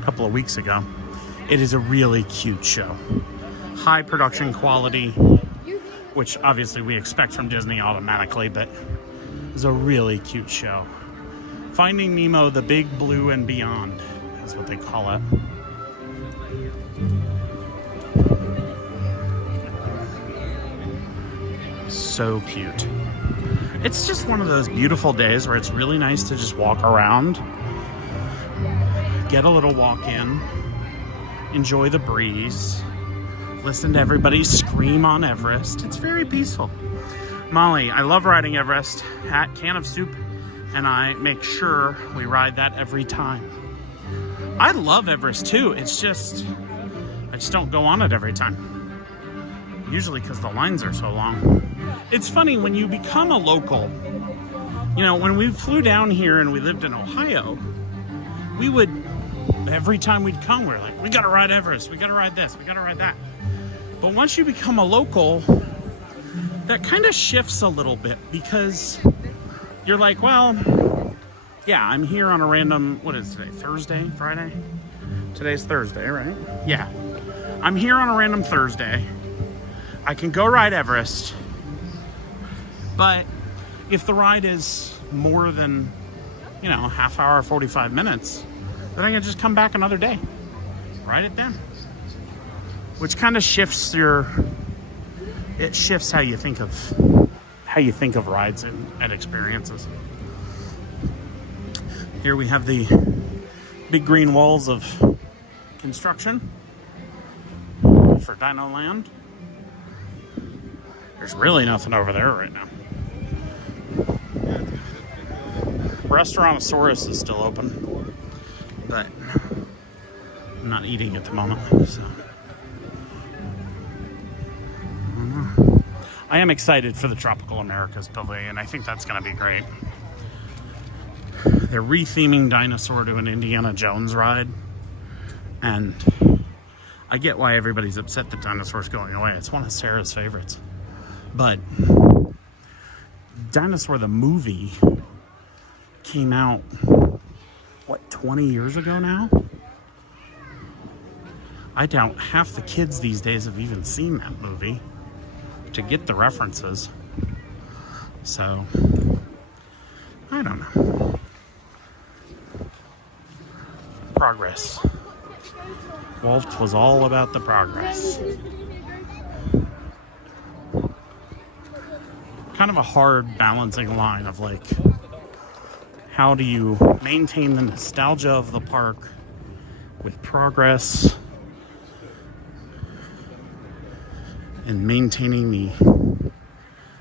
a couple of weeks ago. It is a really cute show. High production quality, which obviously we expect from Disney automatically, but it's a really cute show. Finding Nemo, the Big Blue and Beyond is what they call it. So cute. It's just one of those beautiful days where it's really nice to just walk around, get a little walk in, enjoy the breeze, listen to everybody scream on Everest. It's very peaceful. Molly, I love riding Everest. At Can of Soup and I make sure we ride that every time. I love Everest too. It's just, I just don't go on it every time. Usually because the lines are so long. It's funny when you become a local. You know, when we flew down here and we lived in Ohio, we would, every time we'd come, we're like, we gotta ride Everest, we gotta ride this, we gotta ride that. But once you become a local, that kind of shifts a little bit because you're like, well, yeah, I'm here on a random, what is today, Thursday, Friday? Today's Thursday, right? Yeah. I'm here on a random Thursday. I can go ride Everest, but if the ride is more than, you know, half hour, 45 minutes, then I can just come back another day, ride it then. Which kind of shifts it shifts how you think of rides and experiences. Here we have the big green walls of construction for Dino Land. There's really nothing over there right now. Restaurantosaurus is still open, but I'm not eating at the moment, so. I am excited for the Tropical Americas Pavilion. I think that's going to be great. They're retheming Dinosaur to an Indiana Jones ride, and I get why everybody's upset that Dinosaur's going away. It's one of Sarah's favorites. But Dinosaur the movie came out, what, 20 years ago now? I doubt half the kids these days have even seen that movie to get the references. So, I don't know. Progress. Walt was all about the progress. Kind of a hard balancing line of like, how do you maintain the nostalgia of the park with progress and maintaining the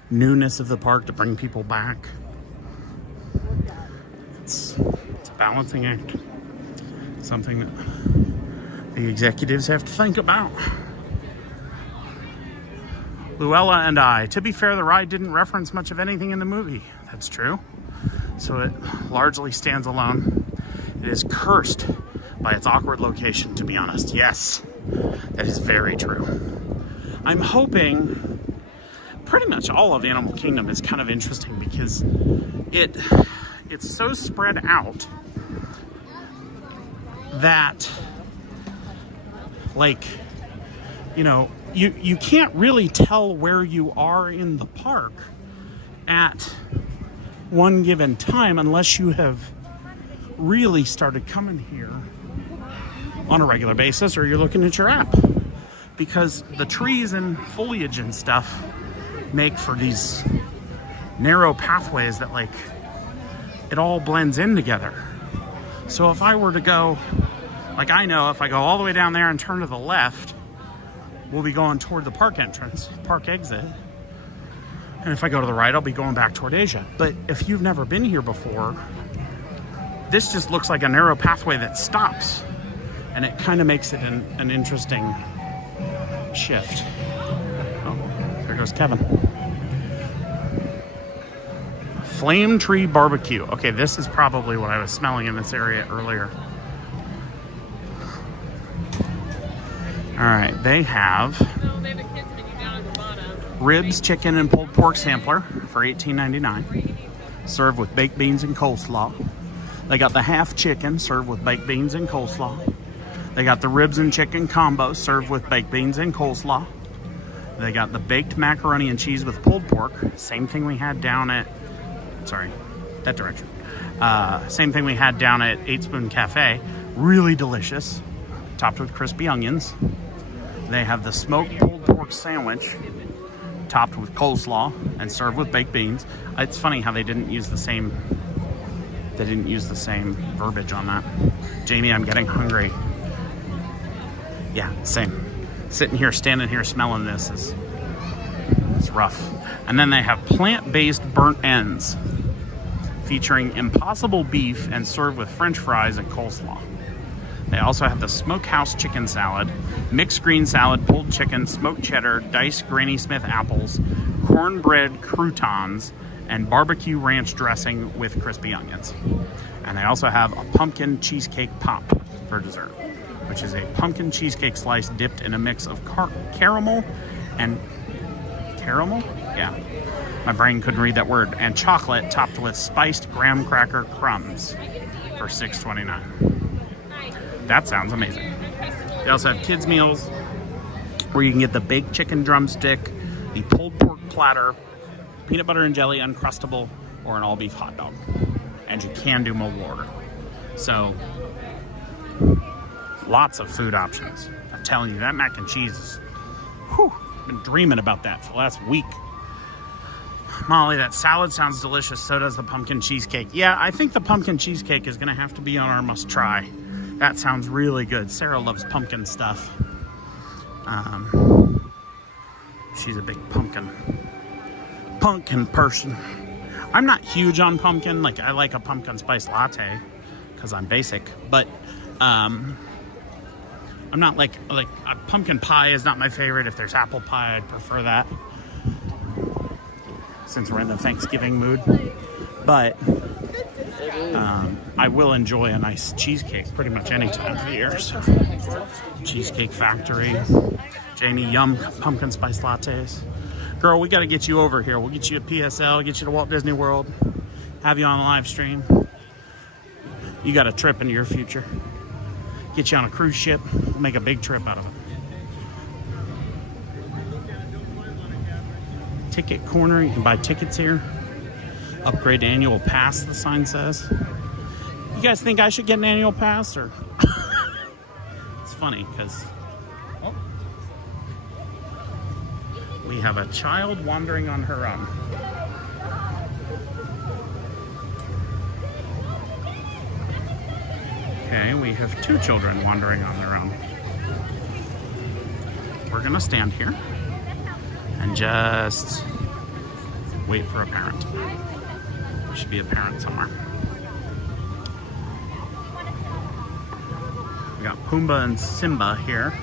newness of the park to bring people back. It's a balancing act. Something that the executives have to think about. Luella and I. To be fair, the ride didn't reference much of anything in the movie. That's true. So it largely stands alone. It is cursed by its awkward location, to be honest. Yes, that is very true. I'm hoping pretty much all of Animal Kingdom is kind of interesting because it's so spread out that, like, you know, you can't really tell where you are in the park at one given time unless you have really started coming here on a regular basis or you're looking at your app, because the trees and foliage and stuff make for these narrow pathways that like it all blends in together. So if I were to go, like, I know if I go all the way down there and turn to the left, we'll be going toward the park entrance, park exit. And if I go to the right, I'll be going back toward Asia. But if you've never been here before, this just looks like a narrow pathway that stops. And it kind of makes it an interesting shift. Oh, there goes Kevin. Flame Tree Barbecue. Okay, this is probably what I was smelling in this area earlier. All right, they have ribs, chicken, and pulled pork sampler for $18.99, served with baked beans and coleslaw. They got the half chicken served with baked beans and coleslaw. They got the ribs and chicken combo served with baked beans and coleslaw. They got the baked macaroni and cheese with pulled pork. Same thing we had down at, sorry, that direction. Same thing we had down at 8 Spoon Cafe. Really delicious, topped with crispy onions. They have the smoked pulled pork sandwich, topped with coleslaw and served with baked beans. It's funny how they didn't use the same verbiage on that. Jamie, I'm getting hungry. Yeah, same. Sitting here, standing here, smelling this it's rough. And then they have plant-based burnt ends featuring impossible beef and served with French fries and coleslaw. They also have the smokehouse chicken salad, mixed green salad, pulled chicken, smoked cheddar, diced Granny Smith apples, cornbread croutons, and barbecue ranch dressing with crispy onions. And they also have a pumpkin cheesecake pop for dessert, which is a pumpkin cheesecake slice dipped in a mix of caramel and caramel? Yeah, my brain couldn't read that word. And chocolate topped with spiced graham cracker crumbs for $6.29. That sounds amazing. They also have kids meals where you can get the baked chicken drumstick, the pulled pork platter, peanut butter and jelly Uncrustable, or an all beef hot dog. And you can do mobile order. So lots of food options. I'm telling you, that mac and cheese is, whew, I've been dreaming about that for the last week. Molly, that salad sounds delicious. So does the pumpkin cheesecake. Yeah, I think the pumpkin cheesecake is gonna have to be on our must try. That sounds really good. Sarah loves pumpkin stuff. She's a big pumpkin person. I'm not huge on pumpkin. Like, I like a pumpkin spice latte because I'm basic, but I'm not like a pumpkin pie is not my favorite. If there's apple pie, I'd prefer that, since we're in the Thanksgiving mood. But I will enjoy a nice cheesecake pretty much any time of the year. So, Cheesecake Factory. Jamie, yum pumpkin spice lattes. Girl, we got to get you over here. We'll get you a PSL, get you to Walt Disney World, have you on a live stream. You got a trip into your future. Get you on a cruise ship. We'll make a big trip out of it. Ticket corner. You can buy tickets here. Upgrade to annual pass, the sign says. You guys think I should get an annual pass, or? It's funny because we have a child wandering on her own. Okay, we have two children wandering on their own. We're gonna stand here and just wait for a parent. There should be a parent somewhere. We got Pumbaa and Simba here.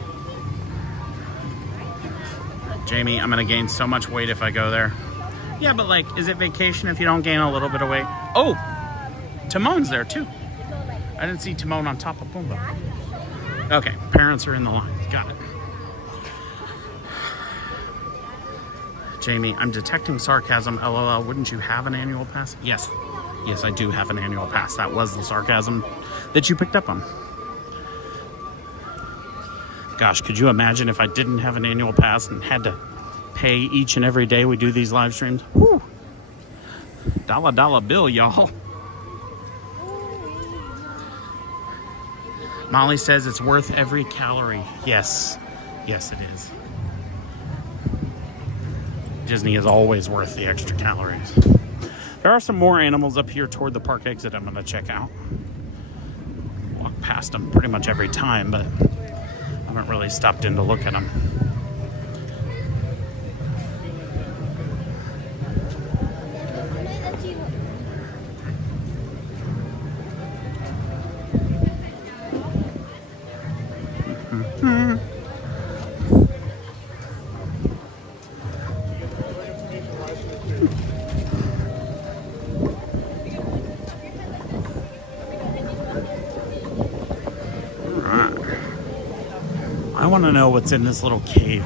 Jamie, I'm gonna gain so much weight if I go there. Yeah, but like, is it vacation if you don't gain a little bit of weight? Oh, Timon's there too. I didn't see Timon on top of Pumbaa. Okay, parents are in the line. Got it. Jamie, I'm detecting sarcasm. LOL, wouldn't you have an annual pass? Yes. Yes, I do have an annual pass. That was the sarcasm that you picked up on. Gosh, could you imagine if I didn't have an annual pass and had to pay each and every day we do these live streams? Whew. Dollar bill, y'all. Molly says it's worth every calorie. Yes. Yes, it is. Disney is always worth the extra calories. There are some more animals up here toward the park exit I'm going to check out. Walk past them pretty much every time, but I haven't really stopped in to look at them. I want to know what's in this little cave.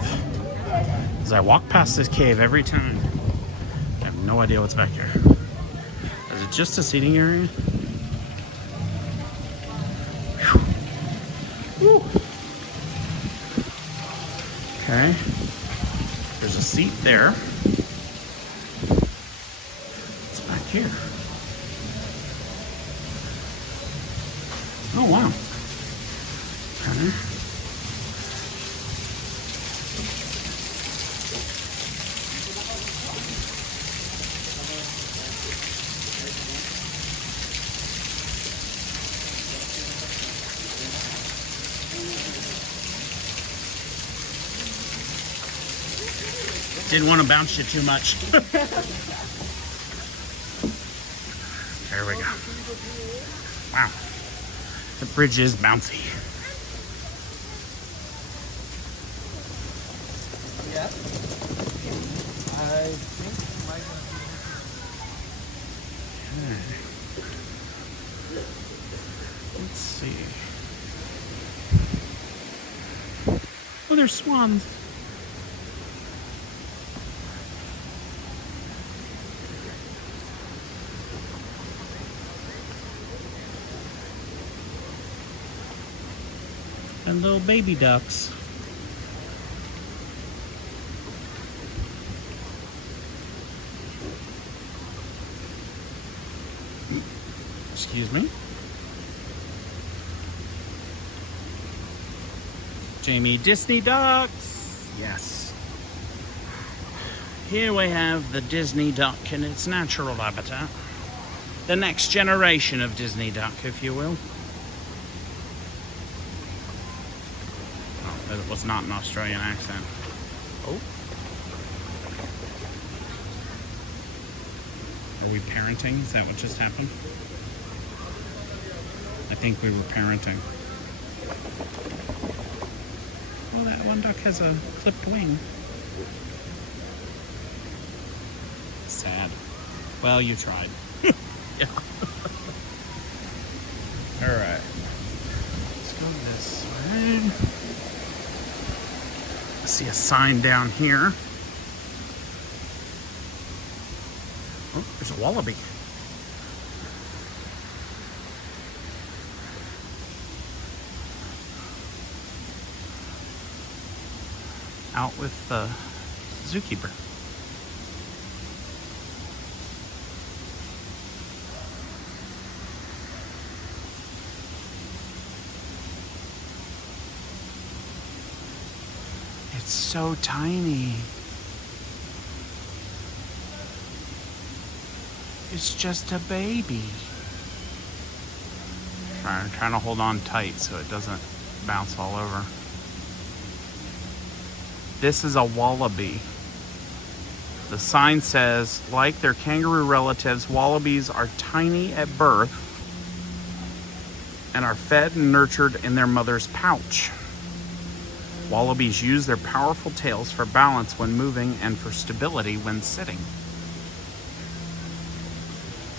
As I walk past this cave every time, I have no idea what's back here. Is it just a seating area? Whew. Okay. There's a seat there. What's back here? Oh, wow. Okay. Didn't want to bounce you too much. There we go. Wow. The bridge is bouncy. Yeah. I think it might Let's see. Oh, there's swans. And little baby ducks. Excuse me. Jamie, Disney ducks. Yes. Here we have the Disney duck in its natural habitat. The next generation of Disney duck, if you will. It was not an Australian accent. Oh. Are we parenting? Is that what just happened? I think we were parenting. Well, that one duck has a clipped wing. Sad. Well, you tried. Yeah. All right. Let's go this way. I see a sign down here. Oh, there's a wallaby. Out with the zookeeper. It's so tiny. It's just a baby. I'm trying to hold on tight so it doesn't bounce all over. This is a wallaby. The sign says, like their kangaroo relatives, wallabies are tiny at birth and are fed and nurtured in their mother's pouch. Wallabies use their powerful tails for balance when moving and for stability when sitting.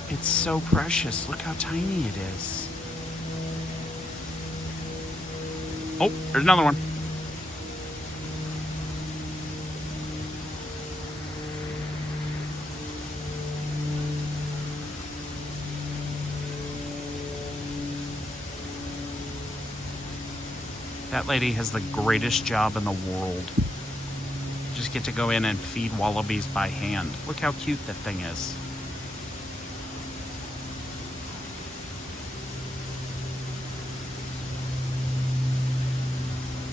It's so precious. Look how tiny it is. Oh, there's another one. That lady has the greatest job in the world. Just get to go in and feed wallabies by hand. Look how cute that thing is.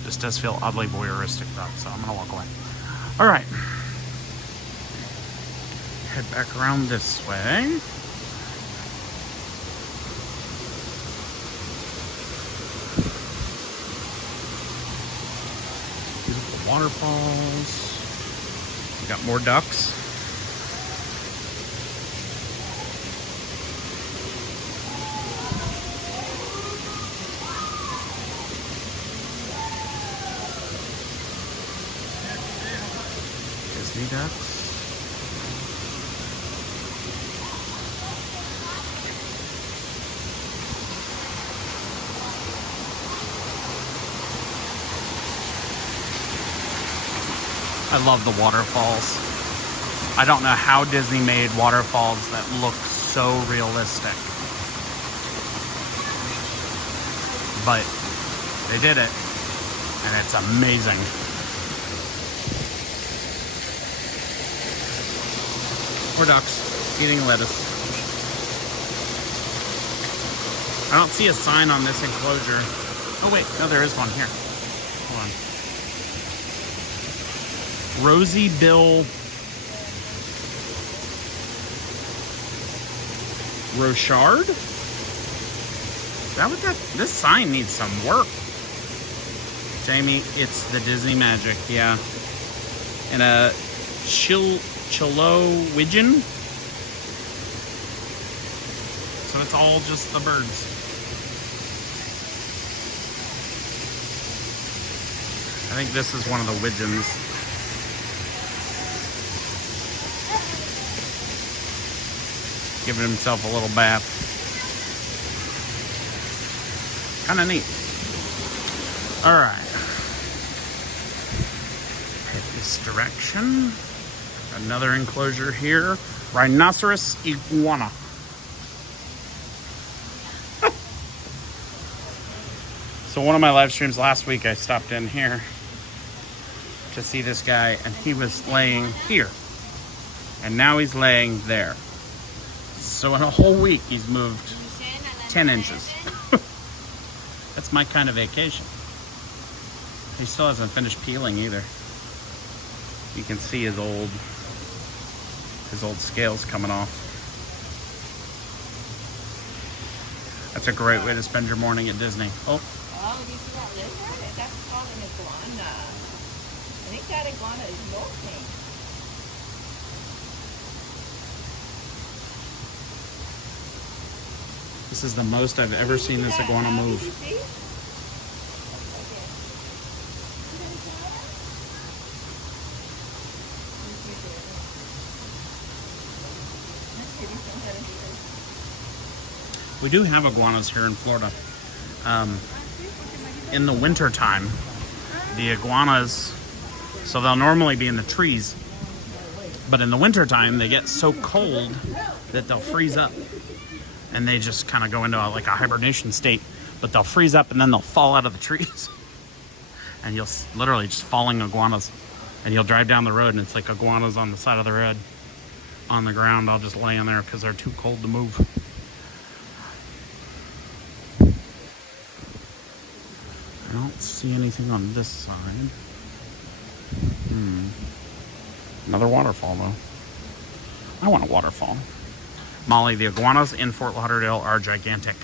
This does feel oddly voyeuristic though, so I'm gonna walk away. All right. Head back around this way. Beautiful waterfalls. We got more ducks. Disney ducks. I love the waterfalls. I don't know how Disney made waterfalls that look so realistic. But they did it, and it's amazing. Poor ducks eating lettuce. I don't see a sign on this enclosure. Oh wait, no, there is one here. Hold on. Rosy Bill Rochard? Is that what that? This sign needs some work. Jamie, it's the Disney magic, yeah. And a Chilowidgeon. So it's all just the birds. I think this is one of the widgeons. Giving himself a little bath. Kind of neat. All right. Head this direction. Another enclosure here. Rhinoceros iguana. So one of my live streams last week, I stopped in here to see this guy, and he was laying here. And now he's laying there. So in a whole week, he's moved 10 inches. That's my kind of vacation. He still hasn't finished peeling either. You can see his old scales coming off. That's a great way to spend your morning at Disney. Oh. Oh, do you see that lizard? That's called an iguana. I think that iguana is molting. This is the most I've ever seen this iguana move. We do have iguanas here in Florida. In the winter time, the iguanas, so they'll normally be in the trees, but in the winter time they get so cold that they'll freeze up, and they just kind of go into like a hibernation state. But they'll freeze up and then they'll fall out of the trees, and you'll literally just falling iguanas, and you'll drive down the road and it's like iguanas on the side of the road on the ground, all just laying there because they're too cold to move. I don't see anything on this side. Another waterfall though. I want a waterfall. Molly, the iguanas in Fort Lauderdale are gigantic.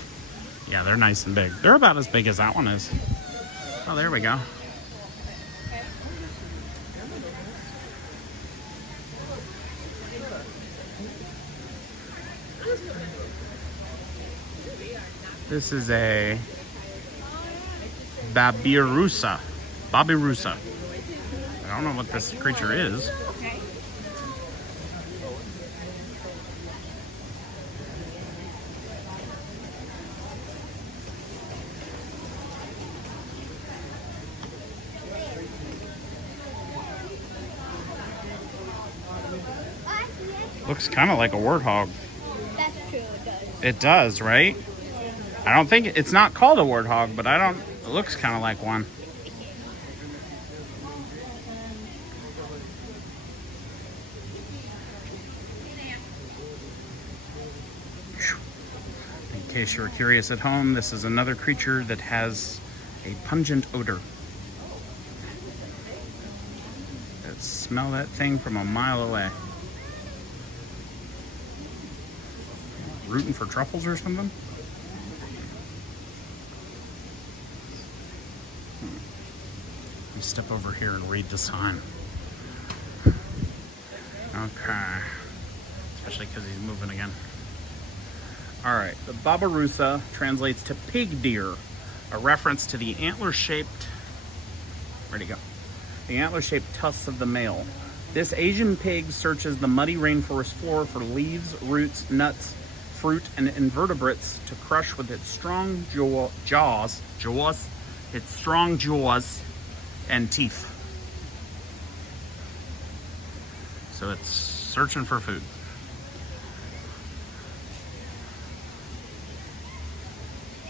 Yeah, they're nice and big. They're about as big as that one is. Oh, there we go. This is a Babirusa. Babirusa. I don't know what this creature is. Looks kind of like a warthog. That's true, it does. It does, right? I don't think it's not called a warthog, but it looks kind of like one. In case you were curious at home, this is another creature that has a pungent odor. Smell that thing from a mile away. Rooting for truffles or something? Let me step over here and read the sign. Okay. Especially because he's moving again. Alright, the Babirusa translates to pig deer, a reference to the antler-shaped... Where'd he go? The antler-shaped tusks of the male. This Asian pig searches the muddy rainforest floor for leaves, roots, nuts, fruit, and invertebrates to crush with its strong jaws, and teeth. So it's searching for food.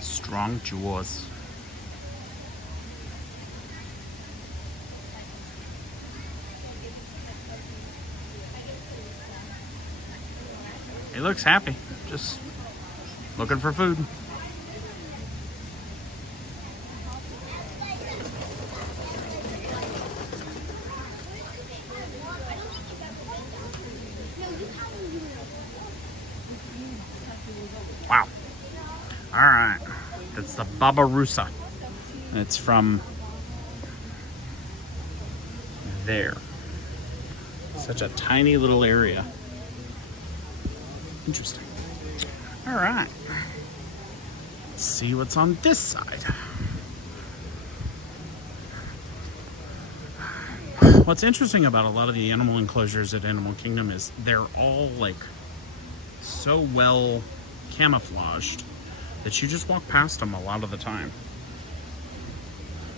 Strong jaws. He looks happy, just looking for food. Wow. All right, that's the Babirusa. It's from there. Such a tiny little area. Interesting. All right. Let's see what's on this side. What's interesting about a lot of the animal enclosures at Animal Kingdom is they're all like so well camouflaged that you just walk past them a lot of the time.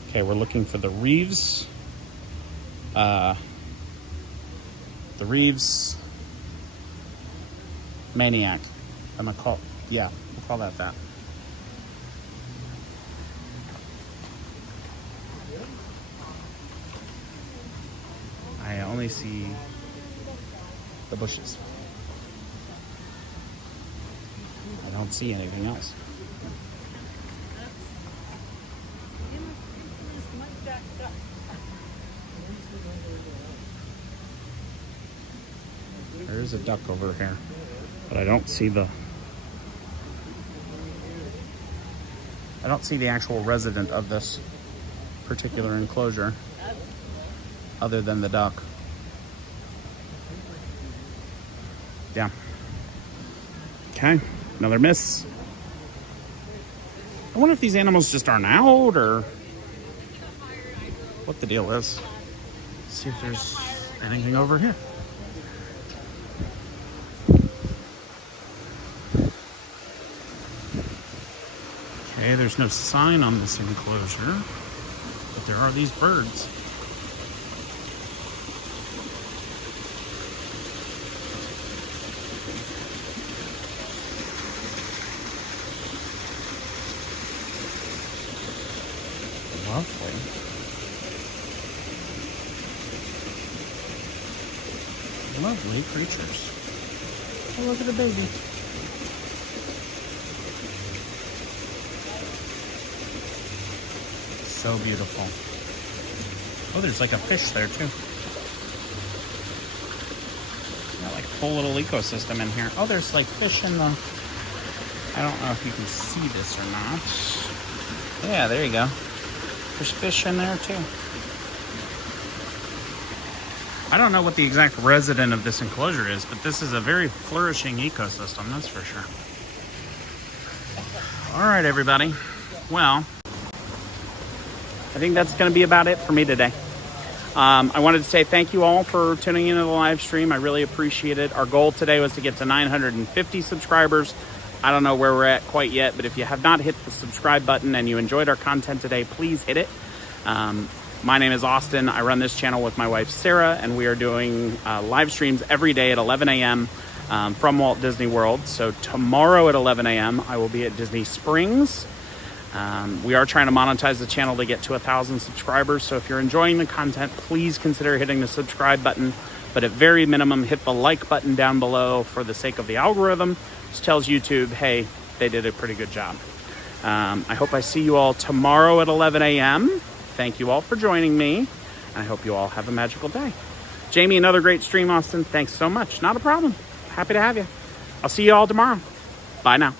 Okay, we're looking for the Reeves. The Reeves Maniac. I'm gonna call, yeah, we'll call that. I only see the bushes. I don't see anything else. There's a duck over here, but I don't see the actual resident of this particular enclosure other than the duck. Yeah. Okay, another miss. I wonder if these animals just aren't out or what the deal is. Let's see if there's anything over here. Okay, there's no sign on this enclosure, but there are these birds. Lovely. Lovely creatures. Oh, look at the baby. So beautiful. Oh, there's like a fish there too. Got like a full little ecosystem in here. Oh, there's like fish in the... I don't know if you can see this or not. Yeah, there you go. There's fish in there too. I don't know what the exact resident of this enclosure is, but this is a very flourishing ecosystem, that's for sure. All right, everybody. Well, I think that's going to be about it for me today. I wanted to say thank you all for tuning into the live stream. I really appreciate it. Our goal today was to get to 950 subscribers. I don't know where we're at quite yet, but if you have not hit the subscribe button and you enjoyed our content today, please hit it. My name is Austin. I run this channel with my wife, Sarah, and we are doing live streams every day at 11 a.m. From Walt Disney World. So tomorrow at 11 a.m. I will be at Disney Springs. We are trying to monetize the channel to get to 1,000 subscribers. So if you're enjoying the content, please consider hitting the subscribe button. But at very minimum, hit the like button down below for the sake of the algorithm. This tells YouTube, hey, they did a pretty good job. I hope I see you all tomorrow at 11 a.m. Thank you all for joining me. I hope you all have a magical day. Jamie, another great stream, Austin. Thanks so much. Not a problem. Happy to have you. I'll see you all tomorrow. Bye now.